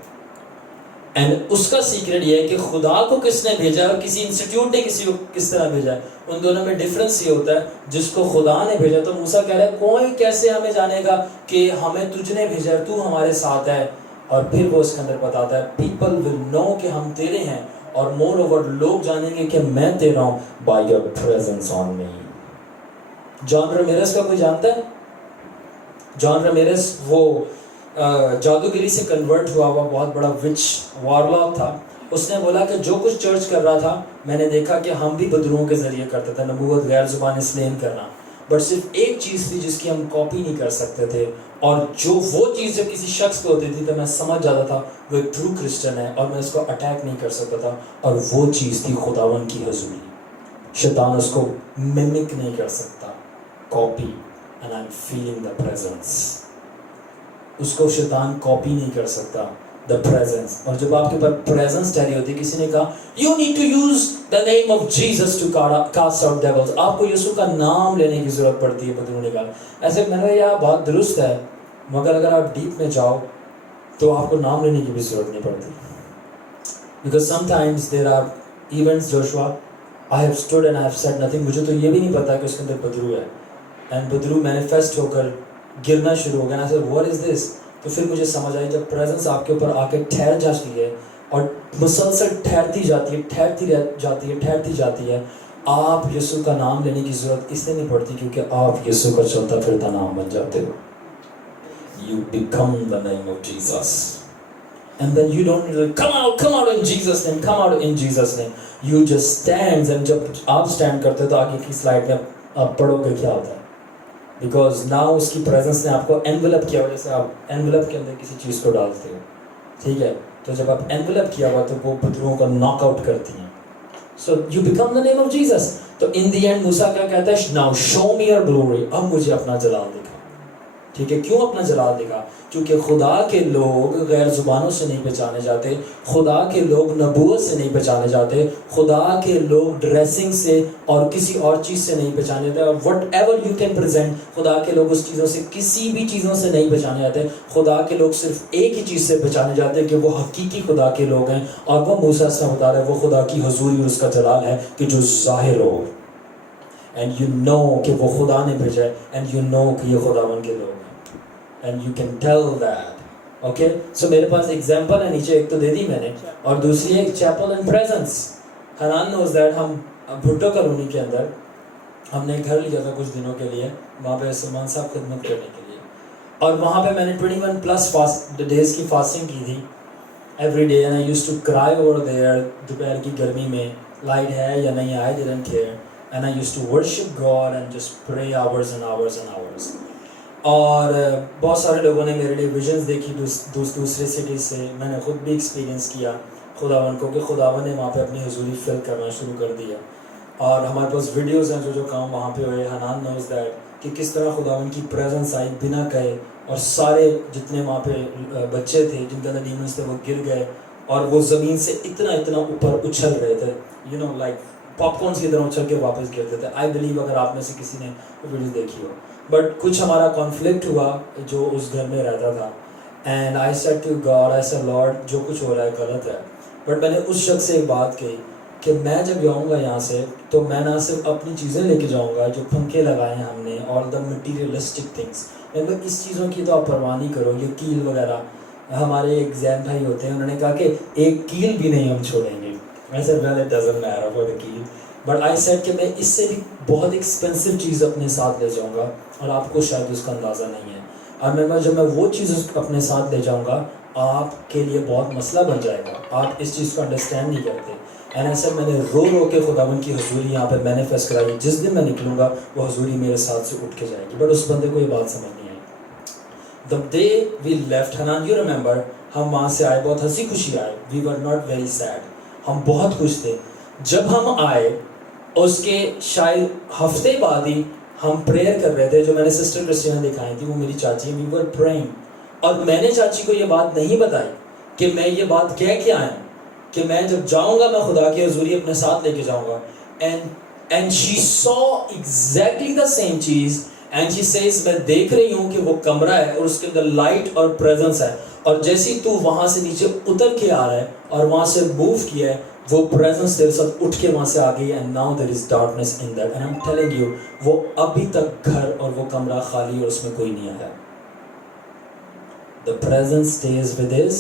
اینڈ اس کا سیکرٹ یہ ہے کہ خدا کو کس نے بھیجا اور کسی انسٹیٹیوٹ نے کسی کو کس طرح بھیجا ہے. ان دونوں میں ڈفرینس یہ ہوتا ہے, جس کو خدا نے بھیجا تو موسیٰ کہہ رہا ہے کوئی کیسے ہمیں جانے گا کہ ہمیں تجھ نے بھیجا ہے, تو ہمارے ساتھ ہے. اور پھر وہ اس کے اندر بتاتا ہے پیپل ول نو کہ ہم تیرے ہیں, اور مور اوور لوگ جانیں گے کہ میں تیرا ہوں بائی یور پریزنس آن می. جان رمیرس کا کوئی جانتا ہے؟ جان رمیرس وہ جادوگری سے کنورٹ ہوا بہت بڑا وچ وارلاک تھا. اس نے بولا کہ جو کچھ چرچ کر رہا تھا میں نے دیکھا کہ ہم بھی بدروؤں کے ذریعے کرتے تھے, نبوت, غیر زبان اسلام کرنا, بٹ صرف ایک چیز تھی جس کی ہم کاپی نہیں کر سکتے تھے, اور جو وہ چیز جب کسی شخص پہ ہوتی تھی تو میں سمجھ جاتا تھا وہ ایک ٹرو کرسچن ہے, اور میں اس کو اٹیک نہیں کر سکتا تھا, اور وہ چیز تھی خداوند کی حضوری. شیطان اس کو ممک نہیں کر سکتا, copy, and I am feeling the presence. اس کو شیطان کاپی نہیں کر سکتا, دا پریزنس. اور جب آپ کے اوپر پریزنس ٹھہری ہوتی ہے, کسی نے کہا you need to use the name of Jesus to cast out devils, آپ کو یسوع کا نام لینے کی ضرورت پڑتی ہے بدروں نکال. ایسے میں نے یہ بات درست ہے, مگر اگر آپ ڈیپ میں جاؤ تو آپ کو نام لینے کی بھی ضرورت نہیں پڑتی. Because sometimes there are events Joshua I have stood and I have said nothing. مجھے تو یہ بھی نہیں پتا کہ اس کے اندر بدرو ہے, اینڈ بدرو مینیفیسٹ ہو کر گرنا شروع ہو گیا. نا سر واٹ از دس؟ تو پھر مجھے سمجھ آئی جب پریزنس آپ کے اوپر آ کے ٹھہر جاتی ہے اور مسلسل ٹھہرتی جاتی ہے, آپ یسوع کا نام لینے کی ضرورت اس لیے نہیں پڑتی کیونکہ آپ یسوع کا چلتا پھرتا نام بن جاتے ہو. You become the name of Jesus. And then you don't come out in Jesus name, come out in Jesus name. You just stand, and جب آپ stand کرتے تو آگے کی سلائڈ میں آپ پڑھو گے کیا ہوتا ہے. Because now اس کی presence نے آپ کو envelope کیا ہوا, جیسے آپ envelope کے اندر کسی چیز کو ڈالتے ہو, ٹھیک ہے, تو جب آپ envelope کیا ہوا تو وہ بدروؤں کو knock out کرتی ہیں. So you become the name of Jesus. تو in the end موسیٰ کیا کہتا ہے, now show me your glory. اب مجھے اپنا جلال دکھا. ٹھیک ہے, کیوں اپنا جلال دکھا؟ کیونکہ خدا کے لوگ غیر زبانوں سے نہیں پہچانے جاتے, خدا کے لوگ نبوت سے نہیں پہچانے جاتے, خدا کے لوگ ڈریسنگ سے اور کسی اور چیز سے نہیں پہچانے جاتے. What ever you can present, خدا کے لوگ اس چیزوں سے کسی بھی چیزوں سے نہیں پہچانے جاتے. خدا کے لوگ صرف ایک ہی چیز سے پہچانے جاتے ہیں کہ وہ حقیقی خدا کے لوگ ہیں, اور وہ موسیٰ سے بتا رہے ہیں وہ خدا کی حضوری اور اس کا جلال ہے کہ جو ظاہر ہو, اینڈ یو نو کہ وہ خدا نے بھیجا ہے, اینڈ یو نو کہ یہ خداوند کے لوگ ہیں. And you can tell that. Okay? So میرے پاس ایگزامپل ہے نیچے, ایک تو دے دی میں نے, اور دوسری ہے chapel and presence. Hanan knows that. ہم بھٹو کالونی کے اندر ہم نے گھر لیا تھا کچھ دنوں کے لیے, وہاں پہ سلمان صاحب خدمت کرنے کے لیے, اور وہاں پہ میں نے 21+ days کی فاسٹنگ کی تھی every day, and I used to cry over there. دوپہر کی گرمی میں لائٹ ہے یا نہیں, I didn't care, and I used to worship God and just pray hours and hours and hours. اور بہت سارے لوگوں نے میرے لیے ویژنز دیکھی دوسرے سٹیز سے. میں نے خود بھی ایکسپیرینس کیا خداوند کو کہ خداوند نے وہاں پہ اپنی حضوری فل کرنا شروع کر دیا, اور ہمارے پاس ویڈیوز ہیں جو کام وہاں پہ ہوئے. حنان knows that کہ کس طرح خداوند کی پریزنس آئی بنا کہے, اور سارے جتنے وہاں پہ بچے تھے جن کے اندر ڈیمنس تھے وہ گر گئے, اور وہ زمین سے اتنا اوپر اچھل رہے تھے, یو نو لائک پاپ کارنس کی طرح اچھل کے واپس گرتے تھے. آئی بلیو اگر آپ میں سے کسی نے وہ ویڈیوز دیکھی ہو. بٹ کچھ ہمارا کانفلکٹ ہوا جو اس گھر میں رہتا تھا, and I said to God, I said Lord جو کچھ ہو رہا ہے غلط ہے. بٹ میں نے اس شخص سے ایک بات کہی کہ میں جب جاؤں گا یہاں سے تو میں نہ صرف اپنی چیزیں لے کے جاؤں گا جو پنکھے لگائے ہیں ہم نے, اور دا مٹیریلسٹک تھنگس. میں اس چیزوں کی تو آپ پرواہ نہیں کرو, یہ کیل وغیرہ. ہمارے ایک زین بھائی ہوتے ہیں, انہوں نے کہا کہ ایک کیل بھی نہیں ہم چھوڑیں گے. میں said well it doesn't matter for the kill, but I said کہ میں اس سے بھی بہت ایکسپینسو چیز اپنے ساتھ لے جاؤں گا, اور آپ کو شاید اس کا اندازہ نہیں ہے. اور جب میں وہ چیز اپنے ساتھ لے جاؤں گا آپ کے لیے بہت مسئلہ بن جائے گا. آپ اس چیز کو انڈرسٹینڈ نہیں کرتے. اینڈ ایسا میں نے رو رو کے خداوند کی حضوری یہاں پہ مینیفیسٹ کرائی. جس دن میں نکلوں گا وہ حضوری میرے ساتھ سے اٹھ کے جائے گی. بٹ اس بندے کو یہ بات سمجھ نہیں آئی. The day we left Hanan, you remember, ہم وہاں سے آئے, بہت ہنسی خوشی آئے. We were not very sad. ہم بہت خوش تھے. جب ہم آئے اس کے شاید ہفتے بعد ہی ہم پریئر کر رہے تھے, جو میں نے سسٹر کرسٹینا دکھائی تھی, وہ میری چاچی. We were praying. اور میں نے چاچی کو یہ بات نہیں بتائی کہ میں یہ بات کہہ کے آیا کہ میں جب جاؤں گا میں خدا کی حضوری اپنے ساتھ لے کے جاؤں گا. And she saw exactly the same چیز. And she says میں دیکھ رہی ہوں کہ وہ کمرہ ہے اور اس کے اندر لائٹ اور پریزنس ہے, اور جیسی تو وہاں سے نیچے اتر کے آ رہا ہے اور وہاں سے موو کیا ہے, وہ پریزنس تیرے ساتھ اٹھ کے وہاں سے آ گئی. and now there is darkness in that. and I'm telling you, وہ ابھی تک گھر اور وہ کمرہ خالی اور اس میں کوئی نہیں آیا. The presence stays with his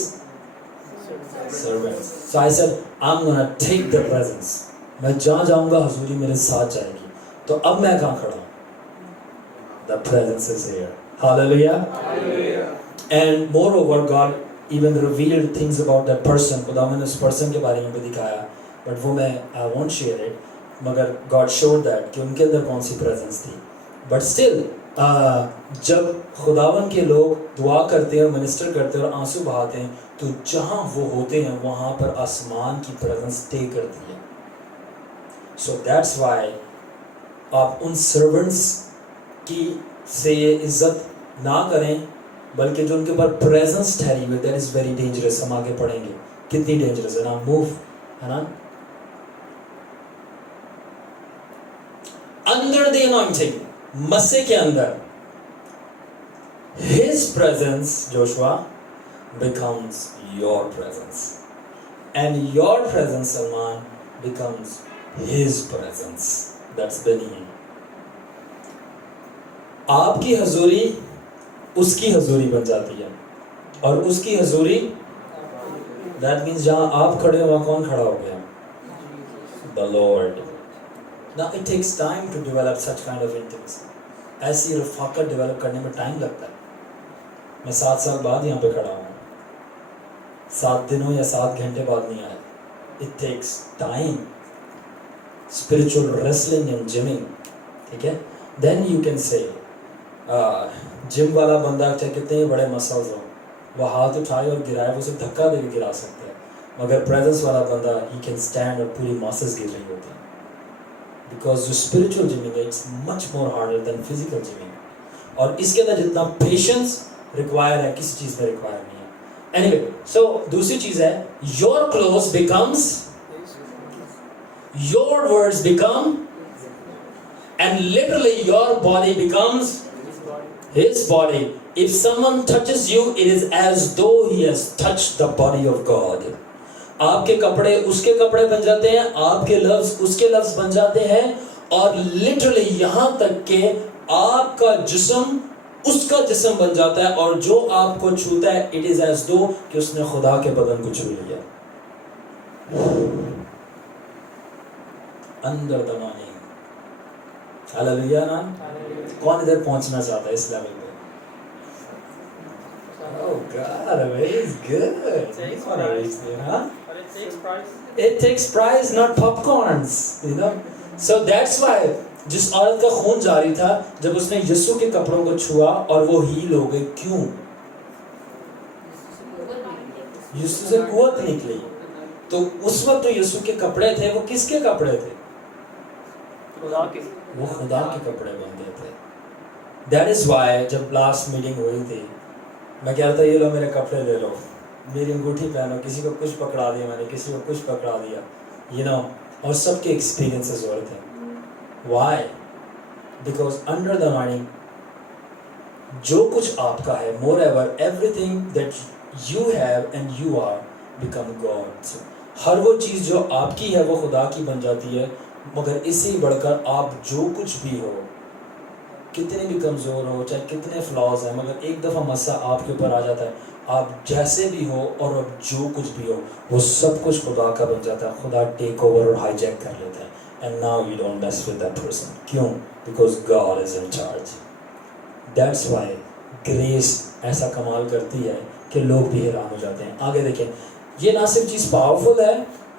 servants. So I said, I'm gonna take the presence. میں جہاں جاؤں گا حضوری میرے ساتھ جائے گی. تو اب میں کہاں کھڑا ہوں؟ The presence is here. Hallelujah. Hallelujah. And moreover, God even revealed things about that person. خدا نے اس پرسن کے بارے میں بھی دکھایا, but وہ میں I won't share it. مگر God showed that کہ ان کے اندر کون سی presence تھی. But still, جب خداون کے لوگ دعا کرتے ہیں اور منسٹر کرتے ہیں اور آنسو بہاتے ہیں, تو جہاں وہ ہوتے ہیں وہاں پر آسمان کی پریزنس اسٹے کرتی ہے. سو دیٹس وائی آپ ان سرونٹس کی سے عزت نہ کریں, بلکہ جو ان کے اوپر پریزنس ٹھہری ہوئی, دیٹ از ویری ڈینجرس. ہم آگے پڑھیں گے کتنی ڈینجرس ہے نا. موو ہے نا. Under the anointing, مسے کے اندر, His presence, Joshua, becomes your presence. And your presence, Salman, becomes His presence. That's Benjamin. آپ کی حضوری اس کی حضوری بن جاتی ہے, اور اس کی حضوری, that means جہاں آپ کھڑے ہو وہاں کون کھڑا ہو گیا؟ The Lord. Now it takes time to develop such kind of intimacy. ایسی رفاقت ڈیولپ کرنے میں ٹائم لگتا ہے. میں 7 سال بعد یہاں پہ کھڑا ہوں, 7 دنوں یا 7 گھنٹے بعد نہیں آیا. It takes time. Spiritual wrestling and gymming. ٹھیک ہے. Then you can say, جم والا بندہ چاہے کتنے بڑے مسلز ہو, وہ ہاتھ اٹھائے اور گرائے, وہ اسے دھکا دے کے گرا سکتا ہے. مگر پریزنس والا بندہ he can stand اور پوری ماسز گر رہی ہوتی ہیں. Because جو spiritual gymming ہے, it's much more harder than physical gymming. اور اس کے اندر جتنا patience require ہے کسی چیز میں require نہیں ہے. Anyway, so دوسری چیز ہے, your clothes becomes, your words become, and literally your body becomes His body. If someone touches you, it is as though he has touched the body of God. آپ کے کپڑے اس کے کپڑے بن جاتے ہیں, آپ کے لفظ اس کے لفظ بن جاتے ہیں, اور لٹرلی یہاں تک کہ آپ کا جسم اس کا جسم بن جاتا ہے, اور جو آپ کو چھوتا ہے it is as though کہ اس نے خدا کے بدن کو چھو لیا. اندر دمانے. ہاللیلویا نا. کون ادھر پہنچنا چاہتا ہے اس لیول پہ؟ Oh God, it's good. It's what I reached there, huh? But it takes price. It takes prize, not popcorns, you know. So that's why جس عورت کا خون جاری تھا, جب اس نے یسوع کے کپڑوں کو چھوا اور وہ ہیل ہو گئے. کیوں؟ یسوع سے قوت نکلی. تو اس وقت جو یسوع کے کپڑے تھے وہ کس کے کپڑے تھے؟ خدا کے. وہ خدا کے کپڑے بن گئے تھے. That is why جب لاسٹ میٹنگ ہوئی تھی, میں کہہ رہا تھا یہ لو میرے کپڑے لے لو, میری انگوٹھی پہنو, کسی کو کچھ پکڑا دیا میں نے, کسی کو کچھ پکڑا دیا, you know, اور سب کے ایکسپیرینسز ہو رہے تھے. Why? Because under the anointing, جو کچھ آپ کا ہے, moreover, everything that you have and you are become God's. ہر وہ چیز جو آپ کی ہے وہ خدا کی بن جاتی ہے. مگر اس سے بڑھ کر آپ جو کچھ بھی ہو, کتنے بھی کمزور ہو, چاہے کتنے فلاز ہیں, مگر ایک دفعہ مسئلہ آپ کے اوپر آ جاتا ہے, آپ جیسے بھی ہو اور اب جو کچھ بھی ہو وہ سب کچھ خدا کا بن جاتا ہے. خدا ٹیک اوور اور ہائی جیک کر لیتا ہے. And now you don't mess with that person. کیوں؟ Because God is in charge. That's why grace ایسا کمال کرتی ہے کہ لوگ بھی حیران ہو جاتے ہیں. آگے دیکھیں, یہ نہ صرف چیز پاورفل ہے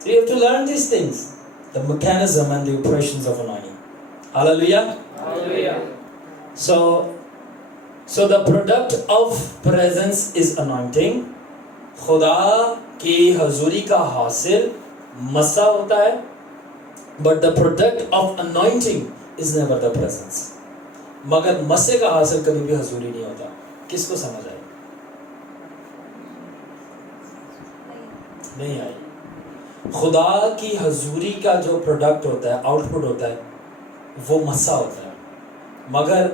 So you have to learn these things, the mechanism and the operations of anointing. Hallelujah. Hallelujah. So the product of presence is anointing, خدا کی حضوری کا حاصل مسا ہوتا ہے, but the product of anointing is never the presence. مگر مسے کا حاصل کبھی بھی حضوری نہیں ہوتا. کس کو سمجھ آئی؟ نہیں آئی. خدا کی حضوری کا جو پروڈکٹ ہوتا ہے, آؤٹ پٹ ہوتا ہے, وہ مسا ہوتا ہے. مگر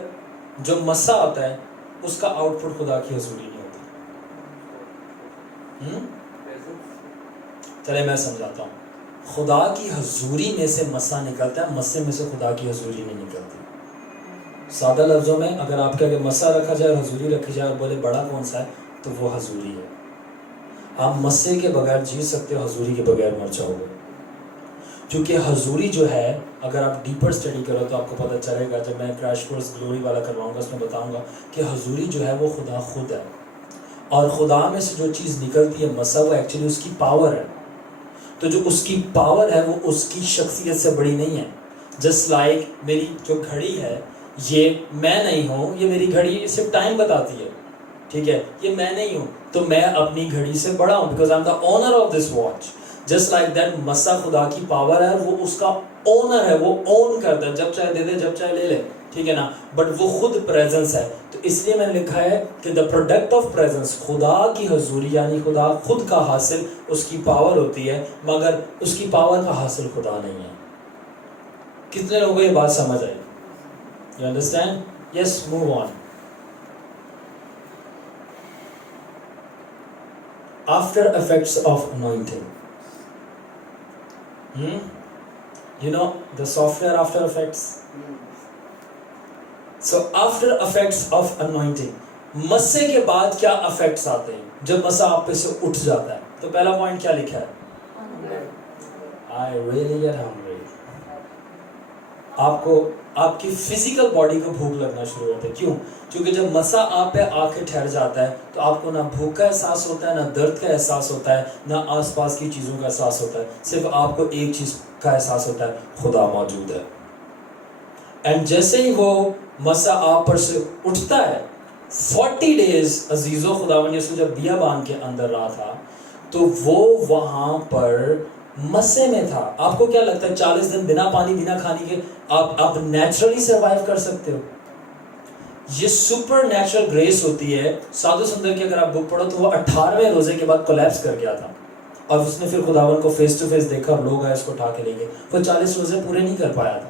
جو مسا ہوتا ہے اس کا آؤٹ پٹ خدا کی حضوری نہیں ہوتی. چلے میں سمجھاتا ہوں. خدا کی حضوری میں سے مسا نکلتا ہے, مسے میں سے خدا کی حضوری نہیں نکلتی. سادہ لفظوں میں اگر آپ کے آگے مسا رکھا جائے اور حضوری رکھی جائے اور بولے بڑا کون سا ہے, تو وہ حضوری ہے. آپ مسے کے بغیر جی سکتے ہو, حضوری کے بغیر مر جاؤ گے. کیونکہ حضوری جو ہے, اگر آپ ڈیپر اسٹڈی کرو تو آپ کو پتہ چلے گا. جب میں کریش کورس گلوری والا کرواؤں گا اس میں بتاؤں گا کہ حضوری جو ہے وہ خدا خود ہے, اور خدا میں سے جو چیز نکلتی ہے مسا, وہ ایکچولی اس کی پاور ہے. تو جو اس کی پاور ہے وہ اس کی شخصیت سے بڑی نہیں ہے. جسٹ لائک میری جو گھڑی ہے, یہ میں نہیں ہوں, یہ میری گھڑی صرف ٹائم بتاتی ہے, ٹھیک ہے, یہ میں نہیں ہوں, تو میں اپنی گھڑی سے بڑا ہوں, because I am the owner of this watch. Just like that مسا خدا کی پاور ہے, وہ اس کا اونر ہے, وہ اون کرتا ہے, جب چاہے دے دے, جب چاہے لے لے, ٹھیک ہے نا. بٹ وہ خود پریزنس ہے. تو اس لیے میں نے لکھا ہے کہ دا پروڈکٹ آف پریزنس, خدا کی حضوری یعنی خدا خود کا حاصل اس کی پاور ہوتی ہے, مگر اس کی پاور کا حاصل خدا نہیں ہے. کتنے لوگوں کو یہ بات سمجھ آئی؟ You understand? Yes, move on. After effects of anointing. You know the software After Effects? So after effects of anointing, مسے کے بعد کیا افیکٹس آتے ہیں جب مسا آپ پہ سے اٹھ جاتا ہے؟ تو پہلا پوائنٹ کیا لکھا ہے؟ I really get hungry. آپ کو آپ کی فزیکل باڈی کو بھوک لگنا شروع ہوتا ہے. کیوں؟ کیونکہ جب مسا آپ پہ آ کے ٹھہر جاتا ہے تو آپ کو نہ بھوک کا احساس ہوتا ہے, نہ درد کا احساس ہوتا ہے, نہ آس پاس کی چیزوں کا احساس ہوتا ہے. صرف آپ کو ایک چیز کا احساس ہوتا ہے, خدا موجود ہے. اینڈ جیسے ہی وہ مسا آپ پر سے اٹھتا ہے, 40 days عزیزو, خداوند یسوع جب بیابان کے اندر رہا تھا تو وہ وہاں پر مسے میں تھا. آپ کو کیا لگتا ہے 40 دن بنا پانی بنا کھانے کے آپ نیچرلی سروائیو کر سکتے ہو؟ یہ سپر نیچرل گریس ہوتی ہے. سادھو سندر کی اگر آپ بک پڑھو تو وہ 18ویں روزے کے بعد کولیپس کر گیا تھا, اور اس نے پھر خداوند کو فیس ٹو فیس دیکھا اور لوگ آئے اس کو اٹھا کے لے گئے. وہ 40 روزے پورے نہیں کر پایا تھا.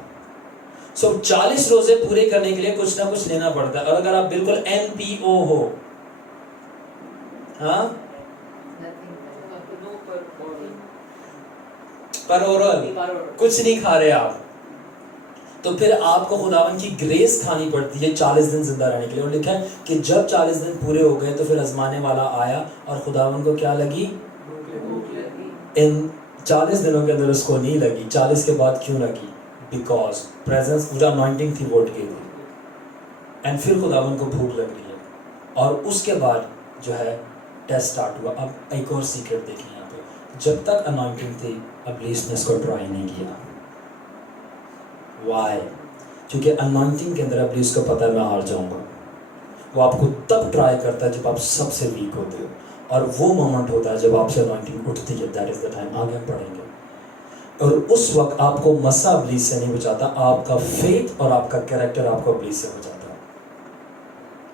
سو 40 روزے پورے کرنے کے لیے کچھ نہ کچھ لینا پڑتا ہے. اور اگر آپ بالکل NPO ہو, ہاں پر اورل کچھ نہیں کھا رہے آپ, تو پھر آپ کو خداوند کی گریس کھانی پڑتی ہے 40 دن زندہ رہنے کے لیے. اور لکھا ہے کہ جب 40 دن پورے ہو گئے تو پھر آزمانے والا آیا, اور خداوند کو کیا لگی؟ ان 40 دنوں کے اندر اس کو نہیں لگی. 40 کے بعد کیوں لگی؟ بیکاز پریزنس, پورا انوائنٹنگ تھی, ووٹ کی تھی, اینڈ پھر خداوند کو بھوک لگ رہی ہے. اور اس کے بعد جو ہے ٹیسٹ سٹارٹ ہوا. اب ایک اور سیکرٹ دیکھیں یہاں پہ, جب تک انوائنٹنگ تھی ابلیس نے اس کو ٹرائی نہیں کیا. وائی؟ کیونکہ انوائنٹنگ کے اندر ابلیس کو پتہ ہے میں ہار جاؤں گا. وہ آپ کو تب ٹرائی کرتا ہے جب آپ سب سے ویک ہوتے ہو, اور وہ مومنٹ ہوتا ہے جب آپ سے انوائنٹنگ اٹھتی ہے. That is the time. آگے ہم پڑھیں گے. اور اس وقت آپ کو مسا ابلیس سے نہیں بچاتا, آپ کا فیتھ اور آپ کا کیریکٹر آپ کو ابلیس سے بچاتا ہے.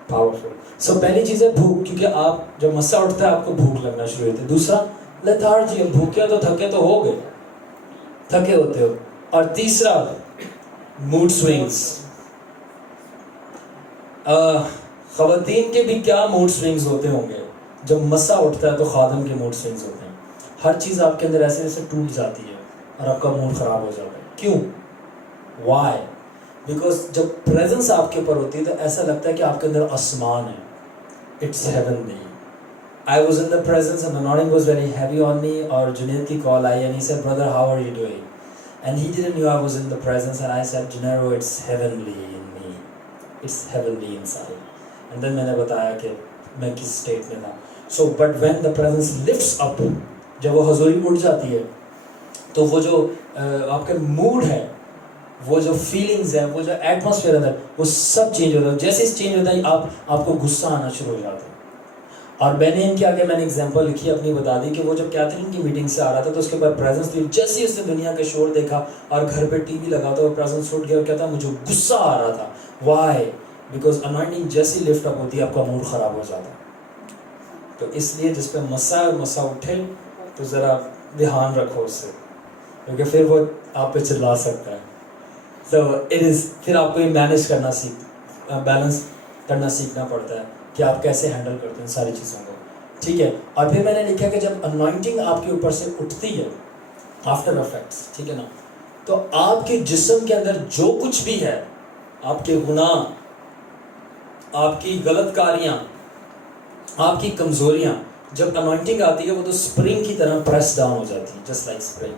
پاورفل. سو پہلی چیز ہے بھوک, کیونکہ آپ جب مسا اٹھتا ہے آپ کو بھوک لگنا شروع ہوتی ہے. دوسرا لیتھارجی, بھوکے تو تھکے تو ہو گئے, تھکے ہوتے ہو. اور تیسرا موڈ سوئنگز. خواتین کے بھی کیا موڈ سوئنگز ہوتے ہوں گے جب مسا اٹھتا ہے, تو خادم کے موڈ سوئنگز ہوتے ہیں. ہر چیز آپ کے اندر ایسے ایسے ٹوٹ جاتی ہے اور آپ کا موڈ خراب ہو جاتا ہے. کیوں؟ وائی؟ بیکاز جب پریزنس آپ کے اوپر ہوتی ہے تو ایسا لگتا ہے کہ آپ کے اندر آسمان ہے. It's heavenly. I was in the presence and the anointing was very heavy on me. اور جنید کی کال آئی and he said, brother, how are you doing? And he didn't know I was in the presence, and I said, Gennaro, it's heavenly in me. It's heavenly inside. And then میں نے بتایا کہ میں کس state میں تھا. So, but when the presence lifts up, جب وہ حضوری اٹھ جاتی ہے تو وہ جو آپ کے موڈ ہے, وہ جو فیلنگز ہیں, وہ جو ایٹماسفیئر ہے, وہ سب چینج ہوتا ہے. جیسے چینج ہوتا ہے آپ کو غصہ آنا شروع ہو جاتا ہے, اور میں نے ان کے آگے میں نے ایگزامپل لکھی اپنی بتا دی کہ وہ جب کیتھرین کی میٹنگ سے آ رہا تھا تو اس کے بعد پریزنس تھی, جیسے اس نے دنیا کا شور دیکھا اور گھر پہ ٹی وی لگا تو وہ پریزنس اٹھ گیا اور کہتا مجھے غصہ آ رہا تھا. وائی؟ بیکاز انوائنٹنگ جیسی لفٹ اپ ہوتی ہے آپ کا موڈ خراب ہو جاتا ہے. تو اس لیے جس پہ مسا اٹھے تو ذرا دھیان رکھو اس سے, کیونکہ پھر وہ آپ پہ چلا سکتا ہے. تو اٹ از, پھر آپ کو یہ مینیج کرنا بیلنس کرنا سیکھنا پڑتا ہے کہ آپ کیسے ہینڈل کرتے ہیں ساری چیزوں کو. ٹھیک ہے. اور پھر میں نے لکھا کہ جب انوائنٹنگ آپ کے اوپر سے اٹھتی ہے آفٹر افیکٹس, ٹھیک ہے نا, تو آپ کے جسم کے اندر جو کچھ بھی ہے, آپ کے گناہ, آپ کی غلط کاریاں, آپ کی کمزوریاں, جب انوائنٹنگ آتی ہے وہ تو اسپرنگ کی طرح پریس ڈاؤن ہو جاتی ہے, جسٹ لائک اسپرنگ.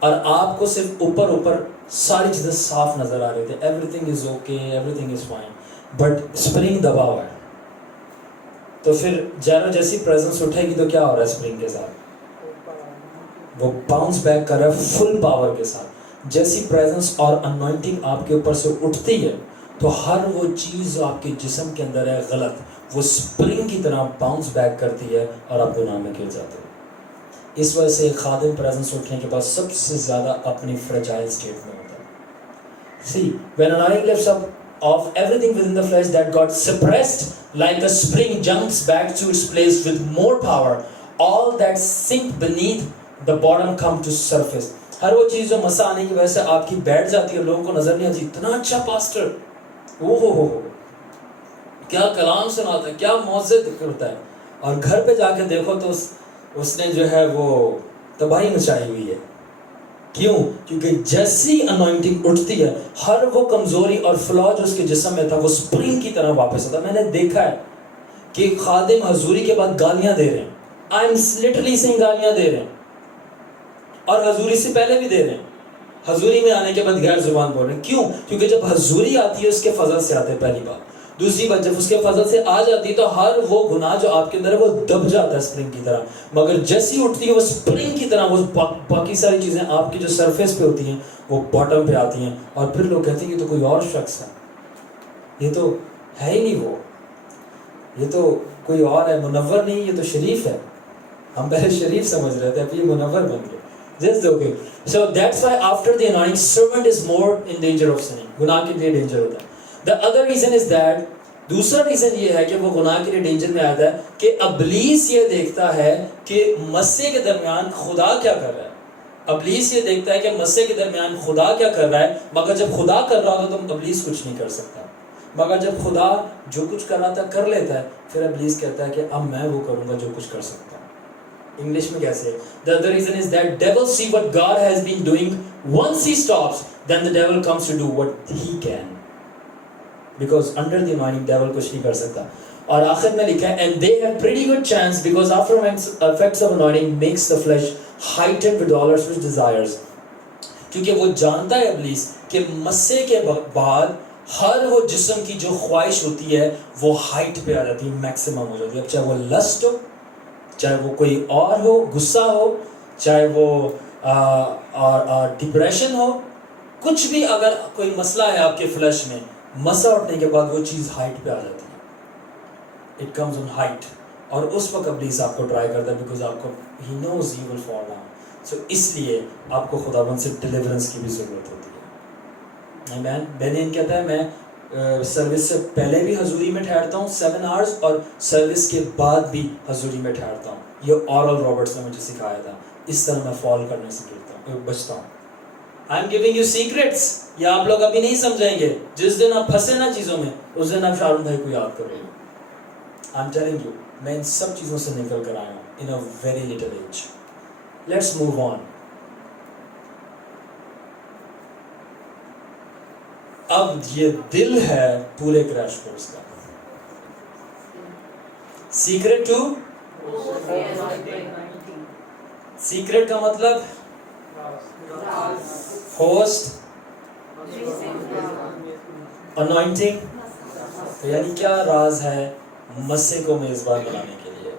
اور آپ کو صرف اوپر ساری چیزیں صاف نظر آ رہی تھی, everything is okay, everything is fine, but spring دبا ہوا ہے. تو پھر جیسی پریزنس اٹھے گی تو کیا ہو رہا ہے اسپرنگ کے ساتھ, وہ باؤنس بیک کر رہا ہے فل پاور کے ساتھ. جیسی پریزنس اور انوائنٹنگ آپ کے اوپر سے اٹھتی ہے تو ہر وہ چیز آپ کے جسم کے اندر ہے غلط, وہ اسپرنگ کی طرح باؤنس بیک کرتی ہے اور آپ گناہ میں گر جاتے ہیں. اس وجہ سے خادم پریزنس اٹھنے کے بعد سب سے زیادہ اپنی فریجائل اسٹیٹ میں ہوتا ہے. See, when anointing lifts up of everything within the flesh that got suppressed, like a spring jumps back to its place with more power, all that sink beneath the bottom come to surface. ہر وہ چیز جو مسا آنے کی وجہ سے آپ کی بیٹھ جاتی ہے, لوگوں کو نظر نہیں آتی, اتنا اچھا پاسٹر, ہو کیا کلام سناتا ہے, کیا موعظے کرتا ہے, اور گھر پہ جا کے دیکھو تو اس نے جو ہے وہ تباہی مچائی ہوئی ہے. کیوں؟ کیونکہ جیسی انوائنٹنگ اٹھتی ہے ہر وہ کمزوری اور فلا جو اس کے جسم میں تھا وہ اسپرنگ کی طرح واپس ہوتا ہے. میں نے دیکھا ہے کہ خادم حضوری کے بعد گالیاں دے رہے ہیں, آئی ایم لٹرلی سینگ گالیاں دے رہے ہیں, اور حضوری سے پہلے بھی دے رہے ہیں, حضوری میں آنے کے بعد غیر زبان بول رہے ہیں. کیوں؟ کیونکہ جب حضوری آتی ہے اس کے فضل سے آتے ہیں, پہلی بات. دوسری بات, جب اس کے فضل سے آ جاتی ہے تو ہر وہ گناہ جو آپ کے اندر ہے وہ دب جاتا ہے اسپرنگ کی طرح, مگر جیسی اٹھتی ہے وہ اسپرنگ کی طرح, وہ باقی ساری چیزیں آپ کی جو سرفیس پہ ہوتی ہیں وہ باٹم پہ آتی ہیں, اور پھر لوگ کہتے ہیں یہ تو کوئی اور شخص ہے, یہ تو ہے ہی نہیں وہ, یہ تو کوئی اور ہے, منور نہیں, یہ تو شریف ہے. ہم پہلے شریف سمجھ رہے تھے, اب یہ منور بن گئے. Just okay. So that's why after the anointing, servant is more in danger of sinning. گناہ کے لیے ڈینجر ہوتا ہے. The other reason is that, دوسرا ریزن یہ ہے کہ وہ گناہ کے لیے ڈینجر میں آتا ہے کہ ابلیس یہ دیکھتا ہے کہ مسے کے درمیان خدا کیا کر رہا ہے. ابلیس یہ دیکھتا ہے کہ مسے کے درمیان خدا کیا کر رہا ہے, مگر جب خدا کر رہا ہوتا تو ابلیس کچھ نہیں کر سکتا, مگر جب خدا جو کچھ کر رہا تھا کر لیتا ہے, پھر ابلیس کہتا ہے کہ اب میں وہ کروں گا جو کچھ کر سکتا ہوں. انگلش میں کیسے ہے؟ The other reason is that devil see what God has been doing. Once he stops, then the devil comes to do what he can. Because under the anointing, devil کچھ نہیں کر سکتا. اور آخر میں لکھا ہے, and they have pretty good chance because after effects of anointing makes the flesh heightened with all its desires. کیونکہ وہ جانتا ہے ابلیس کہ مسے کے بعد ہر وہ جسم کی جو خواہش ہوتی ہے وہ ہائٹ پہ آ جاتی ہے, میکسیمم ہو جاتی ہے. اب چاہے وہ لسٹ ہو, چاہے وہ کوئی اور ہو, غصہ ہو, چاہے وہ ڈپریشن ہو, کچھ بھی اگر کوئی مسئلہ ہے آپ کے فلیش میں, مسا اٹھنے کے بعد وہ چیز ہائٹ پہ آ جاتی ہے. اٹ کمز آن ہائٹ, اور اس وقت ابلیس آپ کو ٹرائی کرتا ہے بیکاز آپ کو ہی knows you will fall down. سو اس لیے آپ کو خداوند سے ڈیلیورنس کی بھی ضرورت ہوتی ہے. آمین. بینین کہتا ہے میں سروس سے پہلے بھی حضوری میں ٹھہرتا ہوں 7 hours, اور سروس کے بعد بھی حضوری میں ٹھہرتا ہوں. یہ اورل رابرٹس نے مجھے سکھایا تھا, اس طرح میں فال کرنے سے بچتا ہوں. I am giving you secrets, یہ آپ لوگ ابھی نہیں سمجھیں گے. جس دن آپ پھنسے نا چیزوں میں, اس دن آپ شارون بھائی کو یاد کرو. آئی ایم ٹیلنگ یو, میں ان سب چیزوں سے نکل کر آیا ہوں in a very little age. Let's move on. اب یہ دل ہے پورے کریش کورس کا. سیکریٹ ٹو, سیکریٹ کا مطلب ہوسٹ, انوائنٹنگ, تو یعنی کیا راز ہے مسے کو میزبان بنانے کے لیے.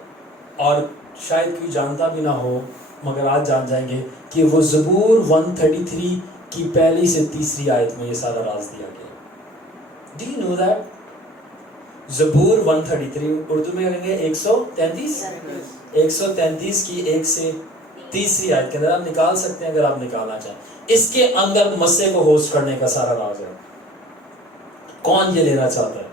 اور شاید کوئی جانتا بھی نہ ہو, مگر آج جان جائیں گے کہ وہ زبور 133 کی پہلی سے تیسری آیت میں یہ سارا راز دیا گیا. Do you know that? زبور 133 اردو میں کہیں گے 133 کی 1 سے 3 آیت کے اندر آپ نکال سکتے ہیں اگر آپ نکالنا چاہیں. اس کے اندر مسے کو ہوسٹ کرنے کا سارا راز ہے. کون یہ لینا چاہتا ہے؟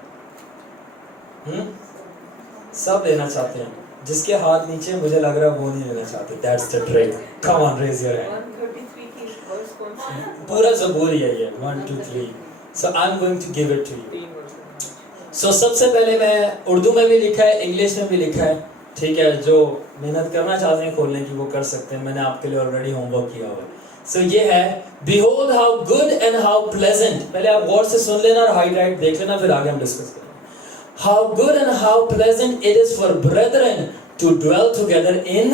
سب لینا چاہتے ہیں. جس کے ہاتھ نیچے مجھے لگ رہا ہے وہ نہیں لینا چاہتے. That's the trick. Come on, raise your hand. 133 کی verse کون سی ہے؟ پورا زبور ہی ہے یہ 1 2 3. So I'm going to give it to you. So سب سے پہلے میں اردو میں بھی لکھا ہے, انگلش میں بھی لکھا ہے. ٹھیک ہے, جو محنت کرنا چاہتے ہیں کھولنے کی وہ کر سکتے ہیں. میں نے آپ کے لیے آلریڈی ہوم ورک کیا ہوا ہے. So یہ ہے Behold how good and how pleasant. پہلے آپ غور سے سن لینا اور ہائٹ رائٹ دیکھ لینا, پھر آگے ہم ڈسکس کریں. How good and how pleasant it is for brethren to dwell together in.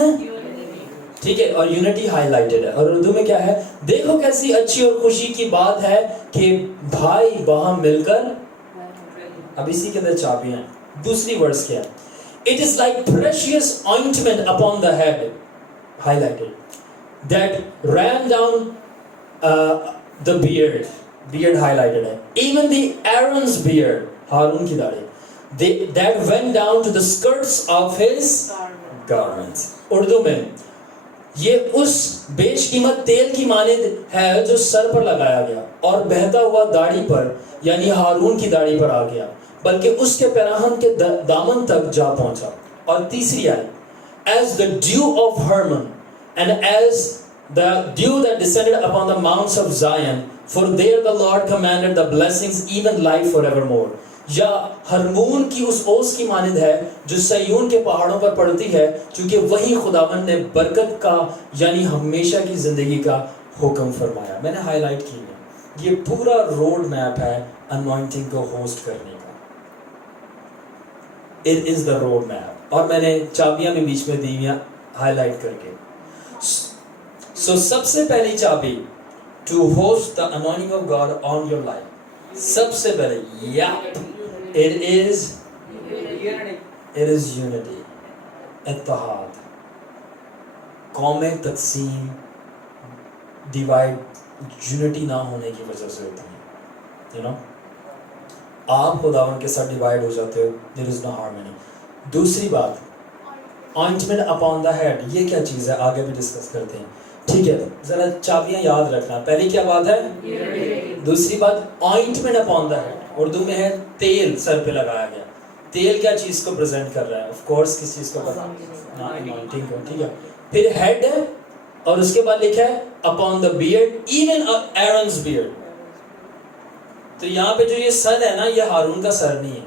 ٹھیک ہے, اور یونٹی ہائی لائٹڈ ہے. اور اردو میں کیا ہے, دیکھو کیسی اچھی اور خوشی کی بات ہے کہ بھائی وہاں مل کر. اب اسی کے اندر چابیاں ہیں. دوسری ورڈز کیا ہے, It is like precious ointment upon the head, highlighted, that ran down the beard highlighted ہے. Even the Aaron's beard, Haroon کی داڑھی, that went down to the skirts of his garments. Urdu میں یہ اس بیش قیمت تیل کی مانند ہے جو سر پر لگایا گیا اور بہتا ہوا داڑھی پر یعنی ہارون کی داڑھی پر آ گیا, بلکہ اس کے پیراہن کے دامن تک جا پہنچا. اور تیسری آیت, as the dew of Hermon and as the dew that descended upon the mounts of Zion, for there the Lord commanded the blessings, even life forevermore. یا ہرمون کی اس اوس کی مانند ہے جو سیون کے پہاڑوں پر پڑتی ہے, چونکہ وہی خداوند نے برکت کا یعنی ہمیشہ کی زندگی کا حکم فرمایا. میں نے ہائی لائٹ کی ہے. یہ پورا روڈ میپ ہے انوائنٹنگ کو ہوسٹ کرنے کا. It is the road map. اور میں نے چابیاں بھی بیچ میں دی ہیں ہائی لائٹ کر کے. So سب سے پہلی چابی to host the anointing of God on your life, سب سے پہلے it is unity, اتحاد. قومیں تقسیم ڈیوائڈ یونٹی نہ ہونے کی وجہ سے ہوتی ہے. you know, آپ خداوند کے ساتھ ڈیوائڈ ہو جاتے ہو, there is no harmony. دوسری بات, ointment upon the head, یہ کیا چیز ہے آگے بھی ڈسکس کرتے ہیں. ٹھیک ہے, ذرا چابیاں یاد رکھنا. پہلی کیا بات ہے, دوسری بات ointment upon the head, Urdu میں ہے تیل سر پہ لگایا گیا. تیل کیا چیز کو پریزنٹ کر رہا ہے؟ آف کورس کس چیز کو پتا, anointing کو. ٹھیک ہے, پھر head ہے اور اس کے بعد لکھا ہے upon the beard, even Aaron's beard. تو یہاں پہ جو یہ سر ہے نا, یہ ہارون کا سر نہیں ہے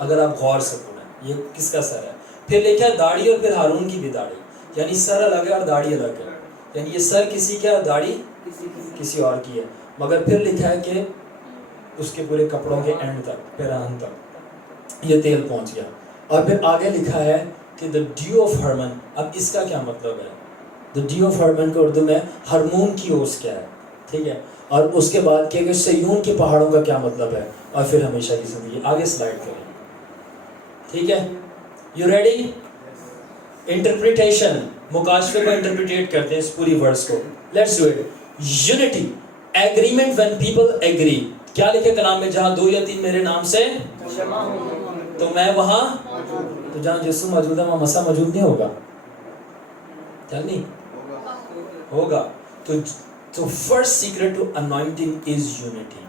اگر آپ غور سے پڑھیں. یہ کس کا سر ہے؟ پھر لکھا ہے داڑھی اور پھر ہارون کی بھی داڑھی, یعنی سر الگ ہے اور داڑھی الگ ہے. یعنی یہ سر کسی کا, داڑھی کسی اور کی ہے. مگر پھر لکھا ہے کہ اس کے پورے کپڑوں کے اینڈ تک, پیراہن تک یہ تیل پہنچ گیا. اور پھر آگے لکھا ہے کہ the dew of Hermon. اب اس کا کیا مطلب ہے؟ the dew of Hermon کو اردو میں ہرمون کی اوس کیا ہے. ٹھیک ہے, اور اس کے بعد کہ سیون کے پہاڑوں کا کیا مطلب ہے, اور پھر ہمیشہ کی زندگی. آگے سلائڈ کریں. ٹھیک ہے, یو ریڈی؟ انٹرپریٹیشن, مکاشفے کو انٹرپریٹیٹ کرتے ہیں اس پوری ورس کو. Let's do it. Unity, agreement when people agree. کیا لکھے کلام میں, جہاں 2 یا 3 میرے نام سے تو میں وہاں, تو جہاں یسوع موجود ہے وہاں مسیح موجود نہیں ہوگا, چل نہیں ہوگا. تو first secret to anointing is unity.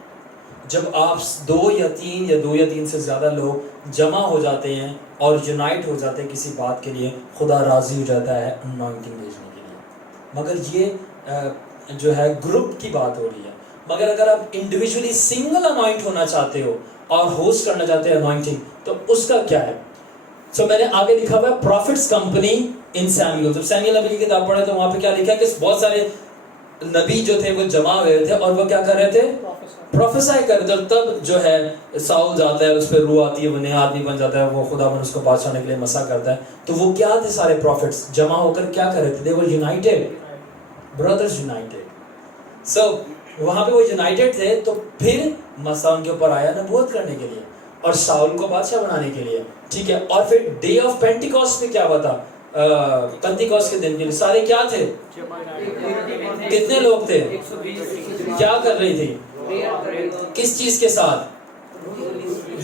جب آپ 2 یا 3 سے زیادہ لوگ جمع ہو جاتے ہیں اور یونائٹ ہو جاتے ہیں کسی بات کے لیے, خدا راضی ہو جاتا ہے انوائنٹنگ بھیجنے کے لیے. مگر یہ جو ہے گروپ کی بات ہو رہی ہے. مگر اگر آپ انڈیویجولی سنگل انوائنٹ ہونا چاہتے ہو اور ہوسٹ کرنا چاہتے ہیں انوائنٹنگ, تو اس کا کیا ہے؟ سو میں نے آگے لکھا ہوا ہے پروفٹس کمپنی ان سیموئل. جب سیموئل نبی کی کتاب پڑھے تو وہاں پہ کیا لکھا ہے کہ بہت سارے نبی جو تھے وہ جمع ہوئے تھے اور وہ کیا کر رہے تھے, پروفیسائی کر رہے تھے. اور تب جو ہے ساؤل جاتا ہے, اس پہ روح آتی ہے, وہ نیا آدمی بن جاتا ہے, وہ خداوند اس کو بادشاہ ہونے کے لیے مسا کرتا ہے. تو وہ کیا تھے سارے پروفٹس جمع ہو کر کیا کر رہے تھے؟ they were united, brothers united. so وہاں پہ وہ یونائٹڈ تھے. تو پھر مسا ان کے اوپر آیا نبوت کرنے کے لیے اور ساؤل کو بادشاہ بنانے کے لیے. ٹھیک ہے, اور پھر ڈے آف پینٹیکوسٹ میں کیا ہوا تھا, پینٹیکوسٹ کے دن کے لیے سارے کیا تھے, کتنے لوگ تھے, کیا کر رہی تھی, کس چیز کے ساتھ,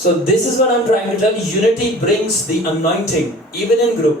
So this is what I'm trying to tell you. Unity brings the anointing even in group.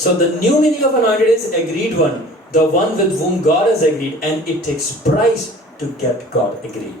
So the new meaning of anointed is agreed one, the one with whom God has agreed, and it takes price to get God agreed.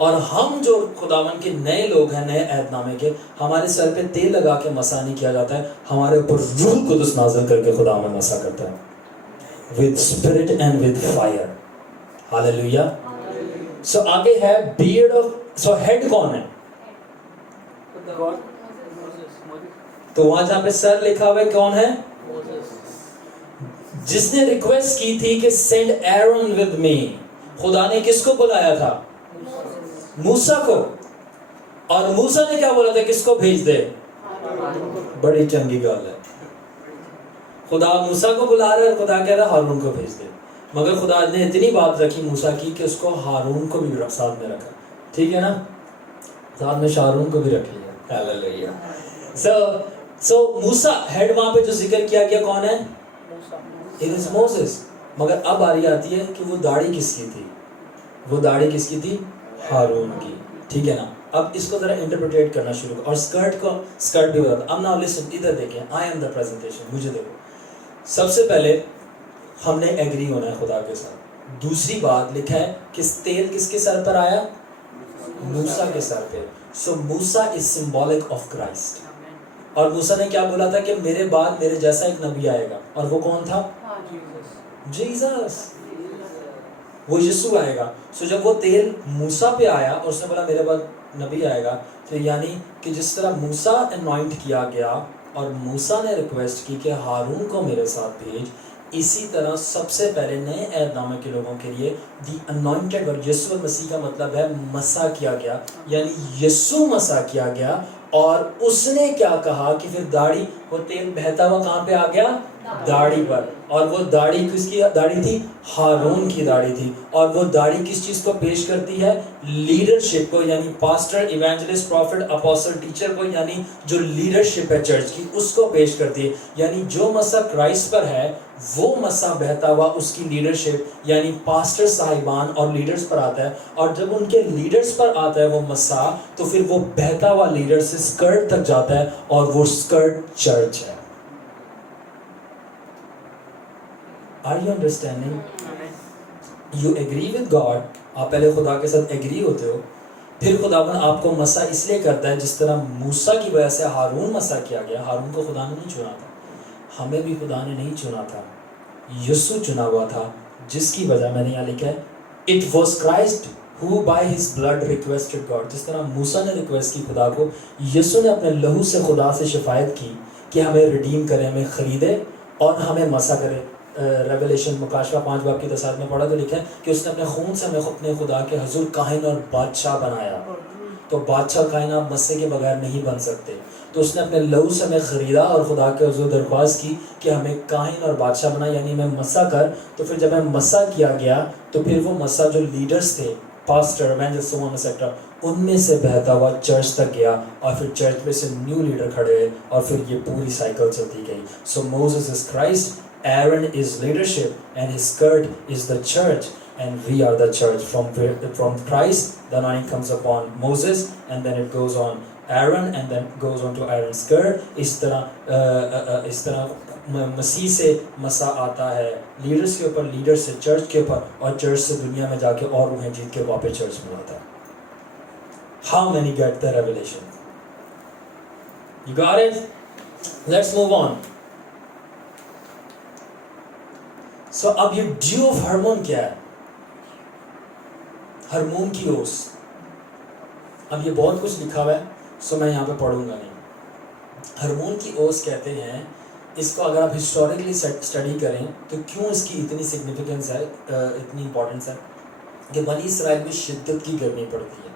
اور ہم جو خداوند کے نئے لوگ ہیں، نئے عہد نامے کے، ہمارے سر پہ تیل لگا کے مسح نہیں کیا جاتا ہے، ہمارے اوپر روح القدس نازل کر کے خداوند مسح کرتا ہے with spirit and with fire. Hallelujah. So آگے ہے beard of, so head کون ہے؟ تو وہاں جہاں پہ سر لکھا ہوا ہے کون ہے؟ جس نے ریکویسٹ کی تھی کہ send Aaron with me، خدا نے کس کو بلایا تھا؟ موسیٰ کو. اور موسیٰ نے کیا بولا تھا کس کو بھیج دے؟ بڑی چنگی گال ہے، خدا موسیٰ کو بلا رہا ہے، خدا کہہ رہا ہے ہارون کو بھیج دے. مگر خدا نے اتنی بات رکھی موسیٰ کی کہ اس کو ہارون کو بھی ساتھ میں رکھا. ٹھیک ہے نا، ساتھ میں شارون کو بھی رکھ لیا. ہاللیلویا. سو موسیٰ ہیڈ وہاں پہ جو ذکر کیا گیا کون ہے؟ It is Moses. مگر اب باری آتی ہے کہ وہ داڑھی کس کی تھی؟ وہ داڑھی کس کی تھی؟ ہارون کی. ٹھیک ہے نا. اب اس کو ذرا انٹرپریٹ کرنا شروع کرو. اور اسکرٹ بھی بتا. اب ناؤ لسن، ادھر دیکھیں، I am the presentation. مجھے دیکھو. سب سے پہلے ہم نے ایگری ہونا ہے خدا کے ساتھ. دوسری بات لکھا ہے کہ تیل کس کے سر پر آیا؟ موسیٰ کے سر پہ. سو موسیٰ از سمبولک آف کرائسٹ. اور موسیٰ نے کیا بولا تھا کہ میرے بعد میرے جیسا ایک نبی آئے گا. اور وہ کون تھا؟ جیزس. وہ یسوع آئے گا. سو جب وہ تیل موسیٰ پہ آیا اور اس نے بولا میرے بعد نبی آئے گا، تو یعنی کہ جس طرح موسیٰ انوائنٹ کیا گیا اور موسیٰ نے ریکویسٹ کی کہ ہارون کو میرے ساتھ بھیج، اسی طرح سب سے پہلے نئے عہد نامے کے لوگوں کے لیے دی انوائنٹڈ، اور یسوع مسیح کا مطلب ہے مسح کیا گیا، یعنی یسوع مسح کیا گیا. اور اس نے کیا کہا کہ پھر داڑھی، وہ تیل بہتا ہوا کہاں پہ آ گیا؟ داڑھی پر. اور وہ داڑھی کس کی داڑھی تھی؟ ہارون کی داڑھی تھی. اور وہ داڑھی کس چیز کو پیش کرتی ہے؟ لیڈرشپ کو، یعنی pastor, evangelist, prophet, apostle, teacher کو، یعنی جو لیڈرشپ ہے چرچ کی اس کو پیش کرتی ہے. یعنی جو مسح کرائسٹ پر ہے وہ مسح بہتا ہوا اس کی لیڈرشپ یعنی پاسٹر صاحبان اور لیڈرز پر آتا ہے. اور جب ان کے لیڈرز پر آتا ہے وہ مسح، تو پھر وہ بہتا ہوا لیڈر سے اسکرٹ تک جاتا ہے، اور وہ اسکرٹ چرچ ہے. Are you understanding? You agree with God. آپ پہلے خدا کے ساتھ ایگری ہوتے ہو، پھر خداوند آپ کو مسح اس لیے کرتا ہے جس طرح موسیٰ کی وجہ سے ہارون مسح کیا گیا. ہارون کو خدا نے نہیں چنا تھا، ہمیں بھی خدا نے نہیں چنا تھا، یسوع چنا ہوا تھا، جس کی وجہ میں نے یہاں لکھا ہے It was Christ who by his blood requested God. جس طرح موسیٰ نے ریکویسٹ کی خدا کو، یسوع نے اپنے لہو سے خدا سے شفاعت کی کہ ہمیں ریڈیم کرے، ہمیں خریدے اور ہمیں مسح کرے. ریولیشن مکاشفہ 5 باب کی 10 میں پڑھا تو لکھا ہے کہ اس نے اپنے خون سے ہمیں اپنے خدا کے حضور کاہن اور بادشاہ بنایا. تو بادشاہ کاہن آپ مسح کے بغیر نہیں بن سکتے. تو اس نے اپنے لہو سے ہمیں خریدا اور خدا کے حضور درخواست کی کہ ہمیں کاہن اور بادشاہ بنا، یعنی ہمیں مسح کر. تو پھر جب ہمیں مسح کیا گیا تو پھر وہ مسح جو لیڈرز تھے، پاسٹر، ایونجلسٹ، ایٹسٹرا، ان میں سے بہتا ہوا چرچ تک گیا، اور پھر چرچ میں سے نیو لیڈر کھڑے ہوئے، اور پھر یہ پوری سائیکل چلتی گئی. سو موسیس از Christ, Aaron is leadership, and his skirt is the church, and we are the church. From Christ, the anointing comes upon Moses, and then it goes on Aaron, and then goes on to Aaron's skirt. اس طرح مسیح سے مسح آتا ہے leaders کے اوپر، leader سے church کے اوپر، اور چرچ سے دنیا میں جا کے اور انہیں جیت کے واپس چرچ میں لاتا ہے. How many get the revelation? You got it? Let's move on. سو اب یہ ڈیو آف ہرمون کیا ہے؟ ہرمون کی اوس. اب یہ بہت کچھ لکھا ہوا ہے، سو میں یہاں پہ پڑھوں گا نہیں. ہرمون کی اوس کہتے ہیں اس کو. اگر آپ ہسٹوریکلی اسٹڈی کریں تو کیوں اس کی اتنی سگنیفیکنس ہے، اتنی امپورٹنس ہے کہ بنی اسرائیل میں شدت کی گرمی پڑتی ہے،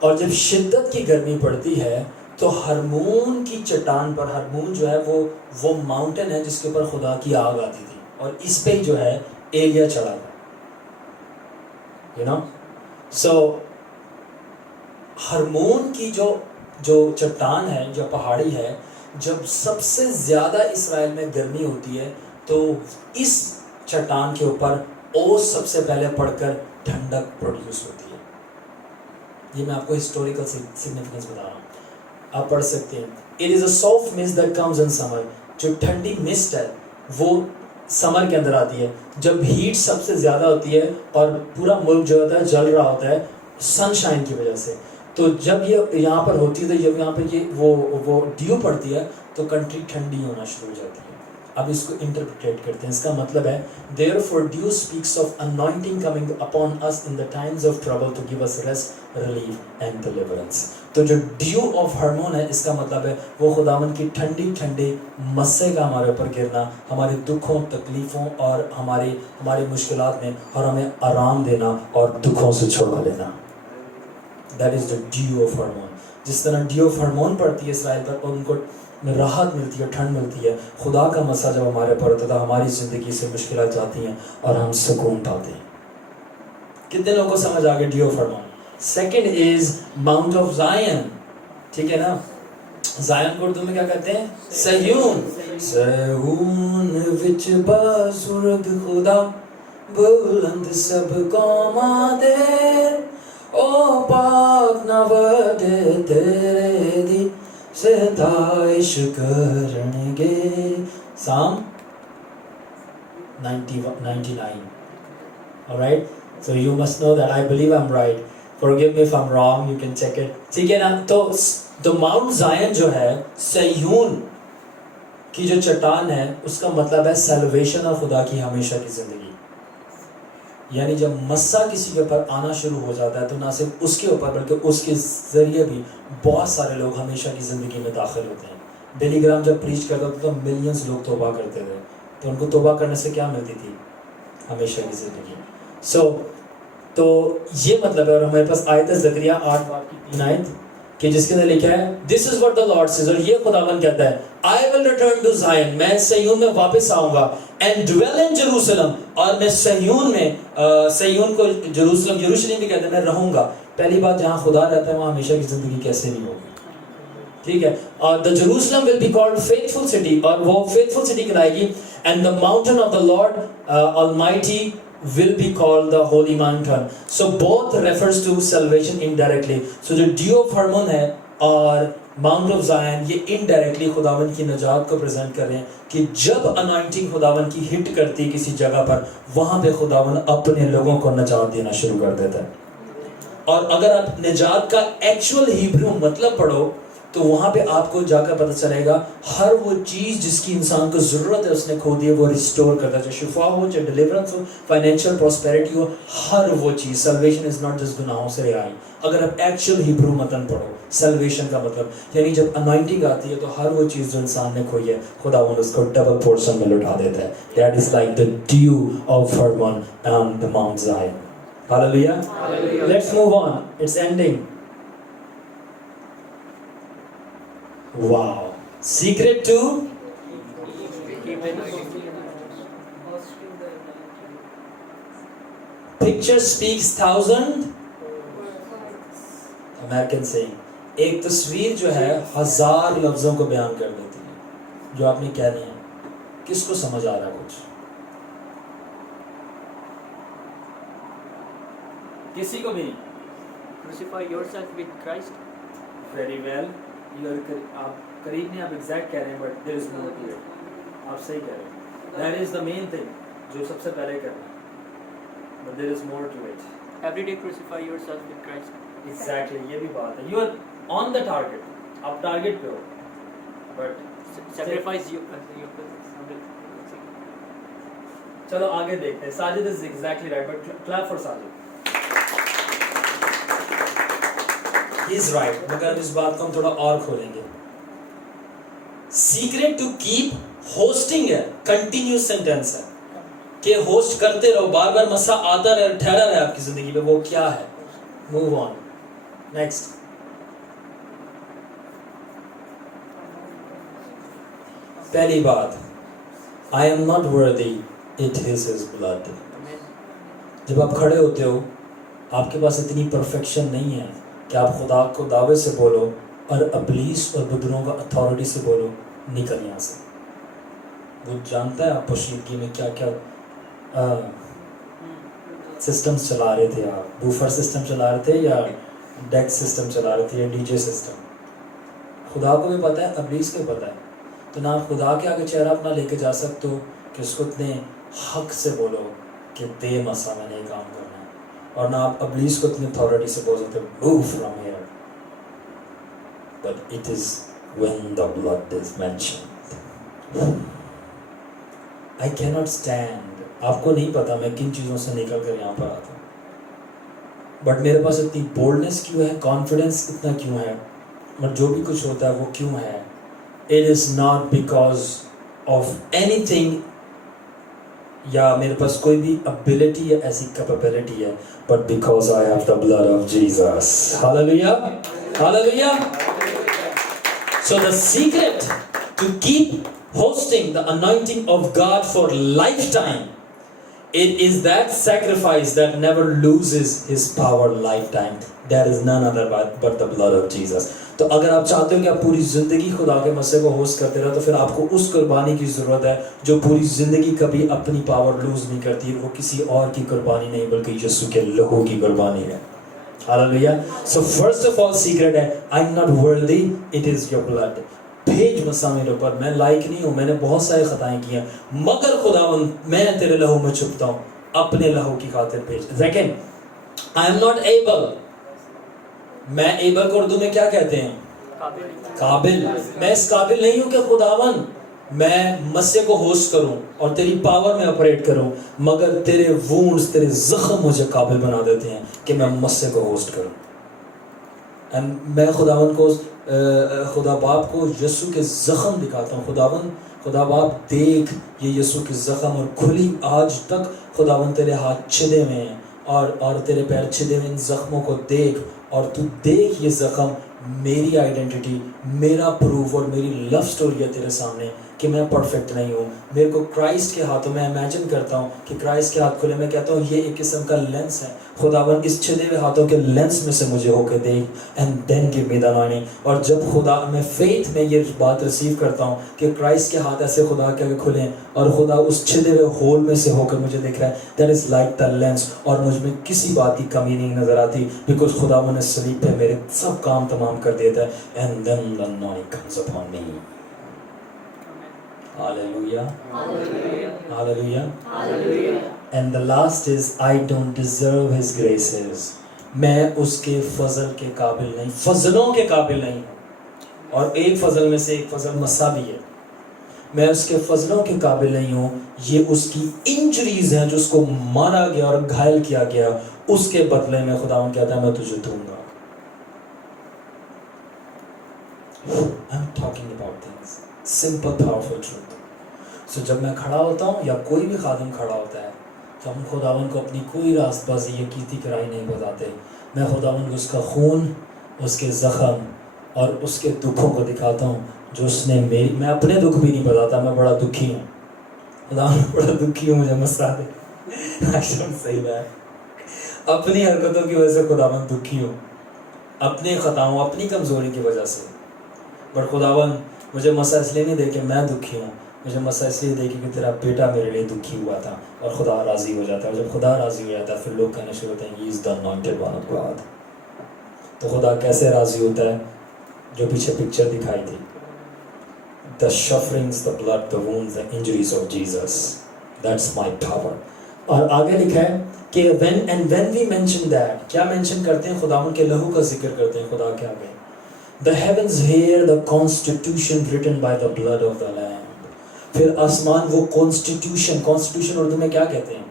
اور جب شدت کی گرمی پڑتی ہے تو ہرمون کی چٹان پر، ہرمون جو ہے وہ ماؤنٹین ہے جس کے اوپر خدا کی آگ آتی تھی، اور اس پہ جو ہے ایلیا چڑھا تھا. یو نو، سو ہرمون کی جو چٹان ہے، جو پہاڑی ہے، جب سب سے زیادہ اسرائیل میں گرمی ہوتی ہے تو اس چٹان کے اوپر اوس سب سے پہلے پڑھ کر ٹھنڈک پروڈیوس ہوتی ہے. یہ میں آپ کو ہسٹوریکل سگنیفیکنس بتا رہا ہوں، آپ پڑھ سکتے ہیں. It is a soft mist that comes in summer. جو ٹھنڈی مسٹ ہے وہ سمر کے اندر آتی ہے، جب ہیٹ سب سے زیادہ ہوتی ہے اور پورا ملک جو ہوتا ہے جل رہا ہوتا ہے. سنشائن کی وجہ سے. تو جب یہ یہاں پر ہوتی ہے تو جب یہاں پہ یہ وہ ڈیو پڑتی ہے تو کنٹری ٹھنڈی ہونا شروع ہو جاتی ہے. اب اس کو انٹرپریٹ کرتے ہیں. اس کا مطلب ہے therefore dew speaks of anointing coming upon us in the times of trouble to give us rest, relief and deliverance. تو جو ڈیو آف ہارمون ہے اس کا مطلب ہے وہ خداوند کی ٹھنڈی ٹھنڈی مسے کا ہمارے اوپر گرنا, ہمارے دکھوں تکلیفوں اور ہماری مشکلات میں, اور ہمیں آرام دینا اور دکھوں سے چھڑوا لینا. That is the dew of hormone. جس طرح ڈیو آف ہارمون پڑتی ہے اسرائیل پر اور ان کو راحت ملتی ہے, ٹھنڈ ملتی ہے, خدا کا مسا جب ہمارے پر ہوتا ہے ہماری زندگی سے مشکلات جاتی ہیں اور ہم سکون پاتے ہیں. کتنے لوگوں کو سمجھ آ گیا dew of Hermon? Second is mount of Zion. ٹھیک ہے نا, زائن کو اردو میں کیا کہتے ہیں؟ صہیون. صہیون وچ بزرگ خدا بلند سب قوماں دے, او پاک نہ وڈے تیرے دی ستائش کرنگے. Psalm 99. Alright, so you must know that. I believe I'm right. Forgive me if I'm wrong, you can check it. ٹھیک ہے نا. تو ماؤنٹ زائن جو ہے صہیون کی جو چٹان ہے اس کا مطلب ہے سیلویشن اور خدا کی ہمیشہ کی زندگی. یعنی جب مسا کسی کے اوپر آنا شروع ہو جاتا ہے تو نہ صرف اس کے اوپر بلکہ اس کے ذریعے بھی بہت سارے لوگ ہمیشہ کی زندگی میں داخل ہوتے ہیں. بلی گرام جب پریچ کرتا تھا تو ملینز لوگ توبہ کرتے تھے, تو ان کو توبہ کرنے سے کیا ملتی تھی؟ ہمیشہ کی زندگی. تو یہ مطلب ہے. اور ہمارے پاس آیت زکریا 8:3 کہ جس کے اندر لکھا ہے this is what the Lord says, اور یہ خداوند کہتا ہے آئی ول ریٹرن ٹو زائن, میں صہیون میں واپس آؤں گا, اینڈ ڈویل ان جیروسلم, اور میں صہیون میں, صہیون کو یروشلم بھی کہتے ہیں, میں رہوں گا. پہلی بات جہاں خدا رہتا ہے وہاں ہمیشہ کی زندگی کیسے نہیں ہوگی. ٹھیک ہے, اور the Jerusalem will be called faithful city, اور وہ فیتھفل سٹی کہلائے گی, and the mountain of the Lord almighty will be called the holy mountain. So both refers to salvation indirectly. So جو ڈیو آف ہارمون ہے اور Mount of Zion یہ indirectly خداوند کی نجات کو پریزنٹ کر رہے ہیں کہ جب انوائنٹنگ خداوند کی ہٹ کرتی ہے کسی جگہ پر وہاں پہ خداوند اپنے لوگوں کو نجات دینا شروع کر دیتا ہے. اور اگر آپ نجات کا ایکچوئل ہیبرو مطلب پڑھو تو وہاں پہ آپ کو جا کر پتہ چلے گا ہر وہ چیز جس کی انسان کو ضرورت ہے اس نے کھو دی ہے وہ ریسٹور کرتا ہے, چاہے شفا ہو, چاہے ڈیلیورنس ہو, فائنینشیل پراسپیرٹی ہو, ہر وہ چیز. سیلویشن از ناٹ جسٹ گناہوں سے رہائی. اگر آپ ایکچوئل ہیبرو متن پڑھو سیلویشن کا مطلب یعنی جب انوائنٹنگ آتی ہے تو ہر وہ چیز جو انسان نے کھوئی ہے خداوند اس کو ڈبل پورشن میں لٹا دیتا ہے. That is like the dew of Hermon on the mount Zion. Hallelujah. Let's move on, it's ending. Wow. Secret to picture speaks 1,000 American saying. ایک تصویر جو ہے 1000 لفظوں کو بیان کر دیتی ہے جو آپ نے کہنے ہیں. کس کو سمجھ آ رہا ہے کچھ؟ کسی کو بھی نہیں. Crucify yourself with Christ. Very well. آپ قریب نہیں, آپ ایگزیکٹ کہہ رہے ہیں, but there is more to it. آپ صحیح کہہ رہے ہیں. That is the main thing جو سب سے پہلے کرنا ہے, but there is more to it. Every day crucify yourself with Christ. Exactly, یہ بھی بات ہے. You are on the target, آپ ٹارگیٹ پہ ہو, بٹ sacrifice you. چلو آگے دیکھتے ہیں. Sajid is exactly right, but clap for Sajid. He is right. مگر اس بات کو ہم تھوڑا اور کھولیں گے. سیکریٹ ٹو کیپ ہوسٹنگ ہے, کنٹینیوس سینٹینس ہے کہ ہوسٹ کرتے رہو, بار بار مسا آتا رہے, ٹھہرا رہے آپ کی زندگی میں. وہ کیا ہے؟ Move on. نیکسٹ. پہلی بات, I am not worthy, it is his blood. جب آپ کھڑے ہوتے ہو آپ کے پاس اتنی پرفیکشن نہیں ہے کہ آپ خدا کو دعوے سے بولو اور ابلیس اور بدروں کا اتھارٹی سے بولو نکل یہاں سے. وہ جانتا ہے آپ پوشیدگی میں کیا کیا سسٹمز چلا رہے تھے. آپ بوفر سسٹم چلا رہے تھے یا ڈیک سسٹم چلا رہے تھے یا ڈی جے سسٹم. خدا کو بھی پتہ ہے, ابلیس کو پتہ ہے. تو نہ آپ خدا کے آگے چہرہ اپنا لے کے جا سکتے ہو کہ اس کو اتنے حق سے بولو کہ دے مسا میں نے کام کرنا ہے. اور نہ آپ ابلیس کو اتنی اتھارٹی سے بول سکتے move from here. But it is when the blood is mentioned. I cannot stand. آپ کو نہیں پتا میں کن چیزوں سے نکل کر یہاں پر آتا ہوں, بٹ میرے پاس اتنی بولڈنس کیوں ہے, کانفیڈنس اتنا کیوں ہے, بٹ جو بھی کچھ ہوتا ہے وہ کیوں ہے. It is not because of anything یا میرے پاس کوئی بھی ability یا ایسی capability ہے, but because I have the blood of Jesus. Hallelujah. Hallelujah. So the secret to keep hosting the anointing of God for lifetime, it is that sacrifice that never loses his power lifetime. There is none other but the blood of Jesus. تو اگر آپ چاہتے ہو کہ آپ پوری زندگی خدا کے مسئلے کو ہوسٹ کرتے رہو, تو پھر آپ کو اس قربانی کی ضرورت ہے جو پوری زندگی کبھی اپنی پاور لوز نہیں کرتی. وہ کسی اور کی قربانی نہیں بلکہ یسوع کے لہو کی قربانی ہے. Hallelujah. So first of all secret ہے I'm not worthy, it is your blood. بھیج مسا میرے اوپر, میں لائق نہیں ہوں, میں نے بہت ساری خطائیں کی ہیں, مگر خداوند میں تیرے لہو میں چھپتا ہوں, اپنے لہو کی خاطر بھیج. Second, I am not able. میں able کو اردو میں کیا کہتے ہیں؟ قابل. میں اس قابل نہیں ہوں کہ خداوند میں مسے کو ہوسٹ کروں اور تیری پاور میں آپریٹ کروں, مگر تیرے وونڈز, تیرے زخم مجھے قابل بنا دیتے ہیں کہ میں مسے کو ہوسٹ کروں. میں خداوند کو, خدا باپ کو یسوع کے زخم دکھاتا ہوں. خدا باپ دیکھ یہ یسوع کے زخم, اور کھلی آج تک خداوند تیرے ہاتھ چھدے ہوئے ہیں اور تیرے پیر چھدے ہوئے, ان زخموں کو دیکھ, اور تو دیکھ یہ زخم میری آئیڈینٹی, میرا پروف اور میری لو سٹوری ہے تیرے سامنے کہ میں پرفیکٹ نہیں ہوں. میرے کو کرائسٹ کے ہاتھوں میں امیجن کرتا ہوں کہ کرائسٹ کے ہاتھ کھلے, میں کہتا ہوں یہ ایک قسم کا لینس ہے. خداوند اس چھدے ہوئے ہاتھوں کے لینس میں سے مجھے ہو کے دیکھ, and then gave me the anointing. اور جب خدا میں فیتھ میں یہ بات ریسیو کرتا ہوں کہ کرائسٹ کے ہاتھ ایسے خدا کے آگے کھلے ہیں اور خدا اس چھدے ہوئے ہول میں سے ہو کر مجھے دیکھ رہا ہے, that is like the lens, اور مجھ میں کسی بات کی کمی نہیں نظر آتی, بیکاز خداوند نے صلیب پہ میرے سب کام تمام کر دیتا ہے. And then the anointing comes upon me. Hallelujah. Hallelujah. Hallelujah. Hallelujah. And the last is I don't deserve his graces. میں اس کے فضل کے قابل نہیں, فضلوں کے قابل نہیں ہوں, اور ایک فضل میں سے ایک فضل مسا بھی ہے. میں اس کے فضلوں کے قابل نہیں ہوں. یہ اس کی انجریز ہیں جو اس کو مارا گیا اور گھائل کیا گیا, اس کے بدلے میں خداوند کہتا ہے میں تجھے دوں گا. I'm talking about things, simple powerful truth. So جب میں کھڑا ہوتا ہوں یا کوئی بھی خادم کھڑا ہوتا ہے تو ہم خداوند کو اپنی کوئی راست بازی یا کیتی کرائی نہیں بتاتے. میں خداوند کو اس کا خون, اس کے زخم اور اس کے دکھوں کو دکھاتا ہوں جو اس نے میری, میں اپنے دکھ بھی نہیں بتاتا, میں بڑا دکھی ہوں. خداوند بڑا دکھی ہوں, مجھے مسا دے. صحیح ہے, اپنی حرکتوں کی وجہ سے خداوند دکھی ہوں, اپنی خطاؤں, اپنی کمزوری کی وجہ سے. پر خداوند مجھے مسا اس لیے نہیں دے کہ میں دکھی ہوں, مجھے مسا اس لیے دے کہ تیرا بیٹا میرے لیے دکھی ہوا تھا, اور خدا راضی ہو جاتا ہے. اور جب خدا راضی ہو جاتا ہے پھر لوگ کہنا شروع ہوتے ہیں he is the anointed one of God. تو خدا کیسے راضی ہوتا ہے؟ جو پیچھے پکچر دکھائی تھی, the sufferings, the blood, the wounds, the injuries of Jesus, that's my power. اور آگے لکھا ہے کہ when we mention that, کیا mention کرتے ہیں؟ خداوند کے لہو کا ذکر کرتے ہیں خدا کے آگے. The heavens hear the constitution written by the blood of the Lamb. پھر آسمان وہ constitution اردو میں کیا کہتے ہیں؟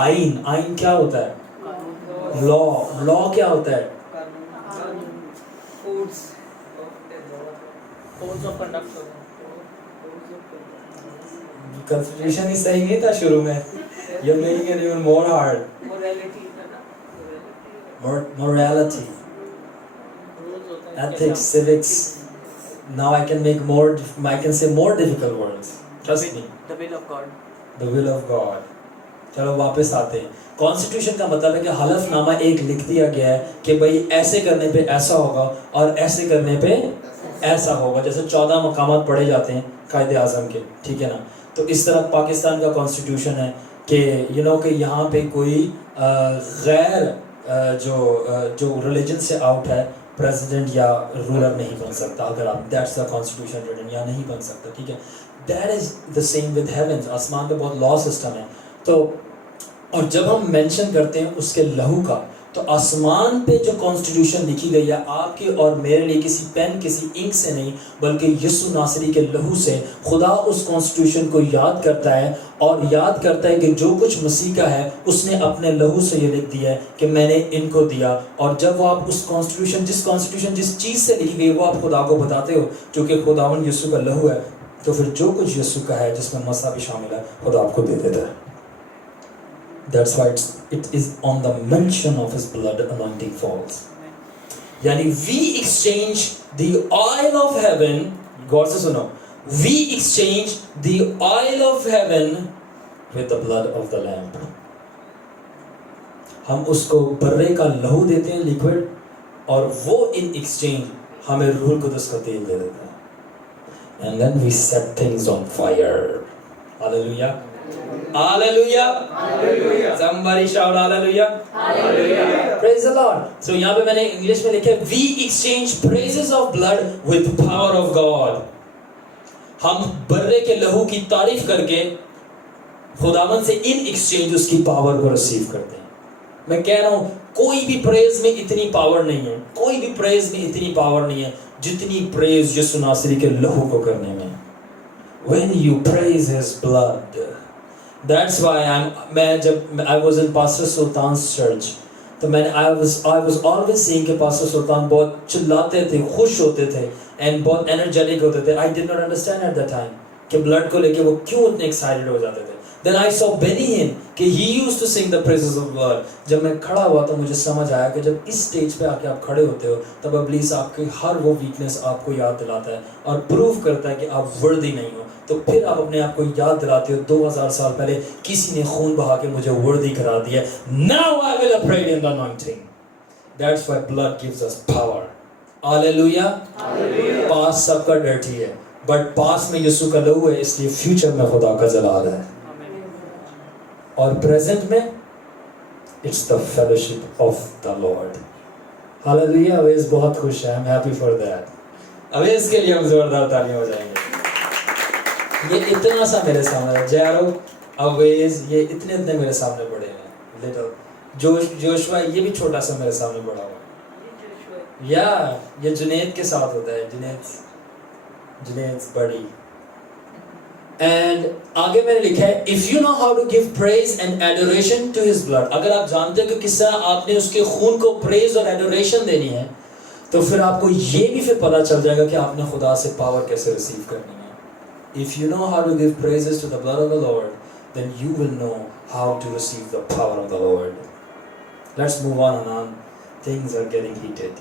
آئین کیا ہوتا ہے؟ law کیا ہوتا ہے؟ constitution ہی صحیح نہیں تھا شروع میں. You're making it even more hard. Morality, ethics, civics. Now I can say more difficult words. Trust me. The will of God. The will of God. چلو واپس آتے ہیں. کانسٹیٹیوشن کا مطلب ہے کہ حلف نامہ ایک لکھ دیا گیا ہے کہ بھئی ایسے کرنے پہ ایسا ہوگا اور ایسے کرنے پہ ایسا ہوگا. جیسے 14 مقامات پڑھے جاتے ہیں قائد اعظم کے, ٹھیک ہے نا. تو اس طرح پاکستان کا کانسٹیٹیوشن ہے کہ کہ یہاں پہ کوئی غیر جو ریلیجن سے آؤٹ ہے پریزیڈنٹ یا رولر نہیں بن سکتا. اگر آپ دیٹس دا کانسٹیٹیوشن ریٹن, یا نہیں بن سکتا, ٹھیک ہے. That is the same with havens. آسمان پہ بہت لا سسٹم ہے. تو اور جب ہم مینشن کرتے ہیں اس کے لہو کا تو آسمان پہ جو کانسٹیٹیوشن لکھی گئی ہے آپ کے اور میرے لیے کسی پین کسی انک سے نہیں بلکہ یسوع ناصری کے لہو سے خدا اس کانسٹیٹیوشن کو یاد کرتا ہے اور یاد کرتا ہے کہ جو کچھ مسیح کا ہے اس نے اپنے لہو سے یہ لکھ دیا ہے کہ میں نے ان کو دیا. اور جب وہ آپ اس کانسٹیٹیوشن جس چیز سے لکھی گئی وہ آپ خدا کو بتاتے ہو جو کہ خداوند یسوع کا لہو ہے تو پھر جو کچھ یسوع کا ہے جس میں مسیح بھی شامل ہے خدا آپ کو دے دیتا ہے. That's why it is on the mention of his blood anointing falls. یعنی we exchange the oil of heaven, غور سے سنو, we exchange the oil of heaven with the blood of the lamb. ہم اس کو برے کا لہو دیتے ہیں لیکوڈ اور وہ in exchange ہمیں روح القدس کا تیل دے دیتا ہے. And then we set things on fire. Hallelujah. Hallelujah. Hallelujah. Somebody shout hallelujah. Hallelujah. Praise the Lord. So یہاں پہ میں نے انگلش میں لکھا ہے we exchange praises of blood with power of God. ہم برے کے لہو کی تعریف کر کے خداوند سے ان ایکسچینج اس کی پاور کو ریسیو کرتے ہیں. میں کہہ رہا ہوں کوئی بھی پریز میں اتنی پاور نہیں ہے, کوئی بھی پریز میں اتنی پاور نہیں ہے جتنی پریز یسوع ناصری کے لہو کو کرنے میں. When you praise his blood, that's why I was in Pastor Sultan's church. تو میں نے I was always saying کہ Pastor Sultan بہت چلاتے تھے, خوش ہوتے تھے and بہت energetic ہوتے تھے. I did not understand at that time کہ blood کو لے کے وہ کیوں اتنے excited ہو جاتے تھے. Then I saw Benny Hinn کہ he used to sing the praises of blood. جب میں کھڑا ہوا تو مجھے سمجھ آیا کہ جب اس سٹیج پہ آ کے آپ کھڑے ہوتے ہو تب ابلیس آپ کی ہر وہ ویکنس آپ کو یاد دلاتا ہے اور پروف کرتا ہے کہ آپ worthy نہیں ہو. تو پھر آپ اپنے آپ کو یاد دلاتے ہو 2000 سال پہلے کسی نے خون بہا کے مجھے worthy کرا دیا. Now I will operate in the anointing. That's why blood gives us power. Hallelujah. پاس سب کا ڈرٹی ہے بٹ پاس میں یسوع کا لہو ہے اس لیے فیوچر میں خدا کا جلال ہے. اور پریزنٹ میں it's the fellowship of the Lord. Hallelujah. Owais بہت خوش ہے. I'm happy for that. Owais کے لیے ہم زوردار تالیاں ہو جائیں گے. یہ اتنا سا میرے سامنے ہے, جیرو اویس یہ اتنے میرے سامنے بڑے ہیں. لٹل جوشوا یہ بھی چھوٹا سا میرے سامنے بڑا ہوا ہے. یا یہ جنید کے ساتھ ہوتا ہے, جنید بڑی. اینڈ آگے میں نے لکھا ہے if you know how to give praise and adoration to his blood, اگر آپ جانتے ہیں کہ کس طرح آپ نے اس کے خون کو praise اور adoration دینی ہے تو پھر آپ کو یہ بھی پھر پتا چل جائے گا کہ آپ نے خدا سے پاور کیسے ریسیو کرنی ہے. If you know how to give praises to the blood of the Lord, then you will know how to receive the power of the Lord. Let's move on. Things are getting heated.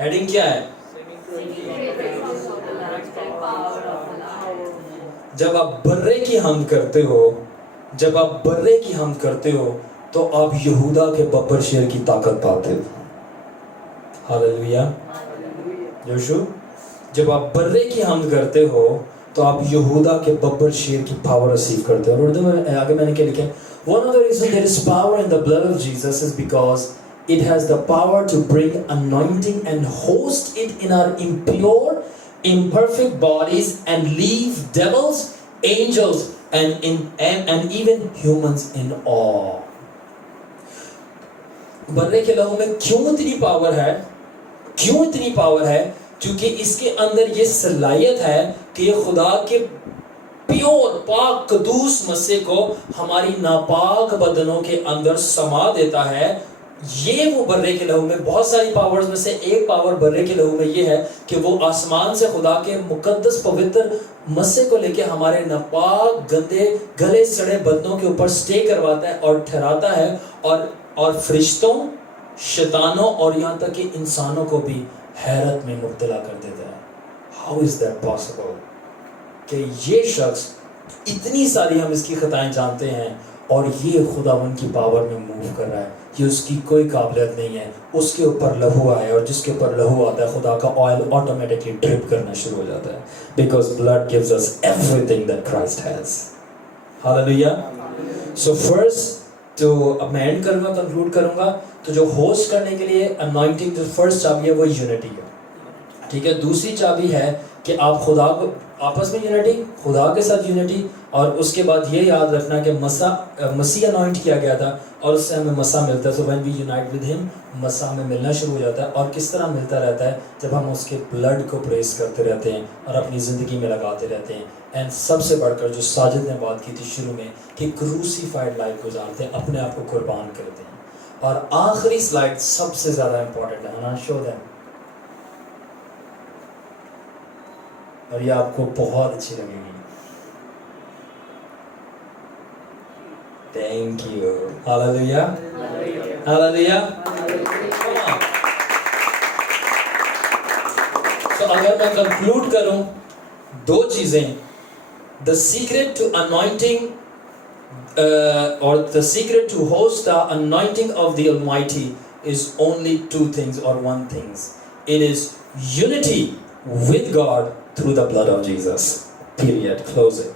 Heading کیا ہے؟ جب آپ برے کی حمد کرتے ہو, جب آپ برے کی حمد کرتے ہو تو آپ یہودا کے ببر شیر کی طاقت پاتے ہو. ہاللویا. یوشو جب آپ برے کی حمد کرتے ہو تو آپ یہودا کے ببر شیر کی پاور ریسیو کرتے ہو. اور اردو میں آگے میں نے کیا لکھا ہے, one of the reasons there is power in the blood of Jesus is because it has the power to bring anointing and host it in our impure, imperfect bodies and leave devils, angels and even humans in awe. برے کے لہو میں کیوں اتنی power ہے؟ کیوں اتنی power ہے؟ کیونکہ اس کے اندر یہ صلاحیت ہے کہ یہ خدا کے پیور پاک قدوس مسیح کو ہماری ناپاک بدنوں کے اندر سما دیتا ہے. یہ وہ برے کے لہو میں بہت ساری پاورز میں سے ایک پاور برے کے لہو میں یہ ہے کہ وہ آسمان سے خدا کے مقدس پوتر مسیح کو لے کے ہمارے ناپاک گندے گلے سڑے بدنوں کے اوپر سٹے کرواتا ہے اور ٹھہراتا ہے اور فرشتوں, شیطانوں اور یہاں تک کہ انسانوں کو بھی حیرت میں مبتلا کر دیتا ہے. How is that possible؟ کہ یہ شخص اتنی ساری ہم اس کی خطائیں جانتے ہیں اور یہ خداوند کی پاور میں موو کر رہا ہے. یہ اس کی کوئی قابلیت نہیں ہے. اس کے اوپر لہو آئے اور جس کے اوپر لہو آتا ہے خدا کا آئل آٹومیٹکلی ڈرپ کرنا شروع ہو جاتا ہے. Because blood gives us everything that Christ has. Hallelujah. So first تو اب میں اینڈ کروں گا, کنکلوڈ کروں گا. تو جو ہوسٹ کرنے کے لیے انوائنٹنگ جو فرسٹ چابی ہے وہ یونٹی ہے. ٹھیک ہے. دوسری چابی ہے کہ کہ آپ خدا کو آپس میں یونٹی، خدا کے ساتھ یونٹی، اور اس کے بعد یہ یاد رکھنا کہ مسیح انوائنٹ کیا گیا تھا اور اس سے ہمیں مسا ملتا ہے. So when we unite with ہم، مسا ہمیں ملنا شروع ہو جاتا ہے. اور کس طرح ملتا رہتا ہے؟ جب ہم اس کے بلڈ کو پریس کرتے رہتے ہیں اور اپنی زندگی میں لگاتے رہتے ہیں. اینڈ سب سے بڑھ کر جو ساجد نے بات کی تھی شروع میں کہ کروسیفائڈ لائف گزارتے ہیں، اپنے آپ کو قربان کرتے ہیں. اور آخری سلائڈ سب سے زیادہ امپورٹنٹ ہے نا، شو دیم، اور یہ آپ کو بہت اچھی لگے گی. Thank you. Hallelujah, hallelujah. تو اگر میں کنکلوڈ کروں، دو چیزیں، the secret to anointing or the secret to host the anointing of the Almighty is only two things or one thing. It is unity with God through the blood of Jesus. Period. Close it.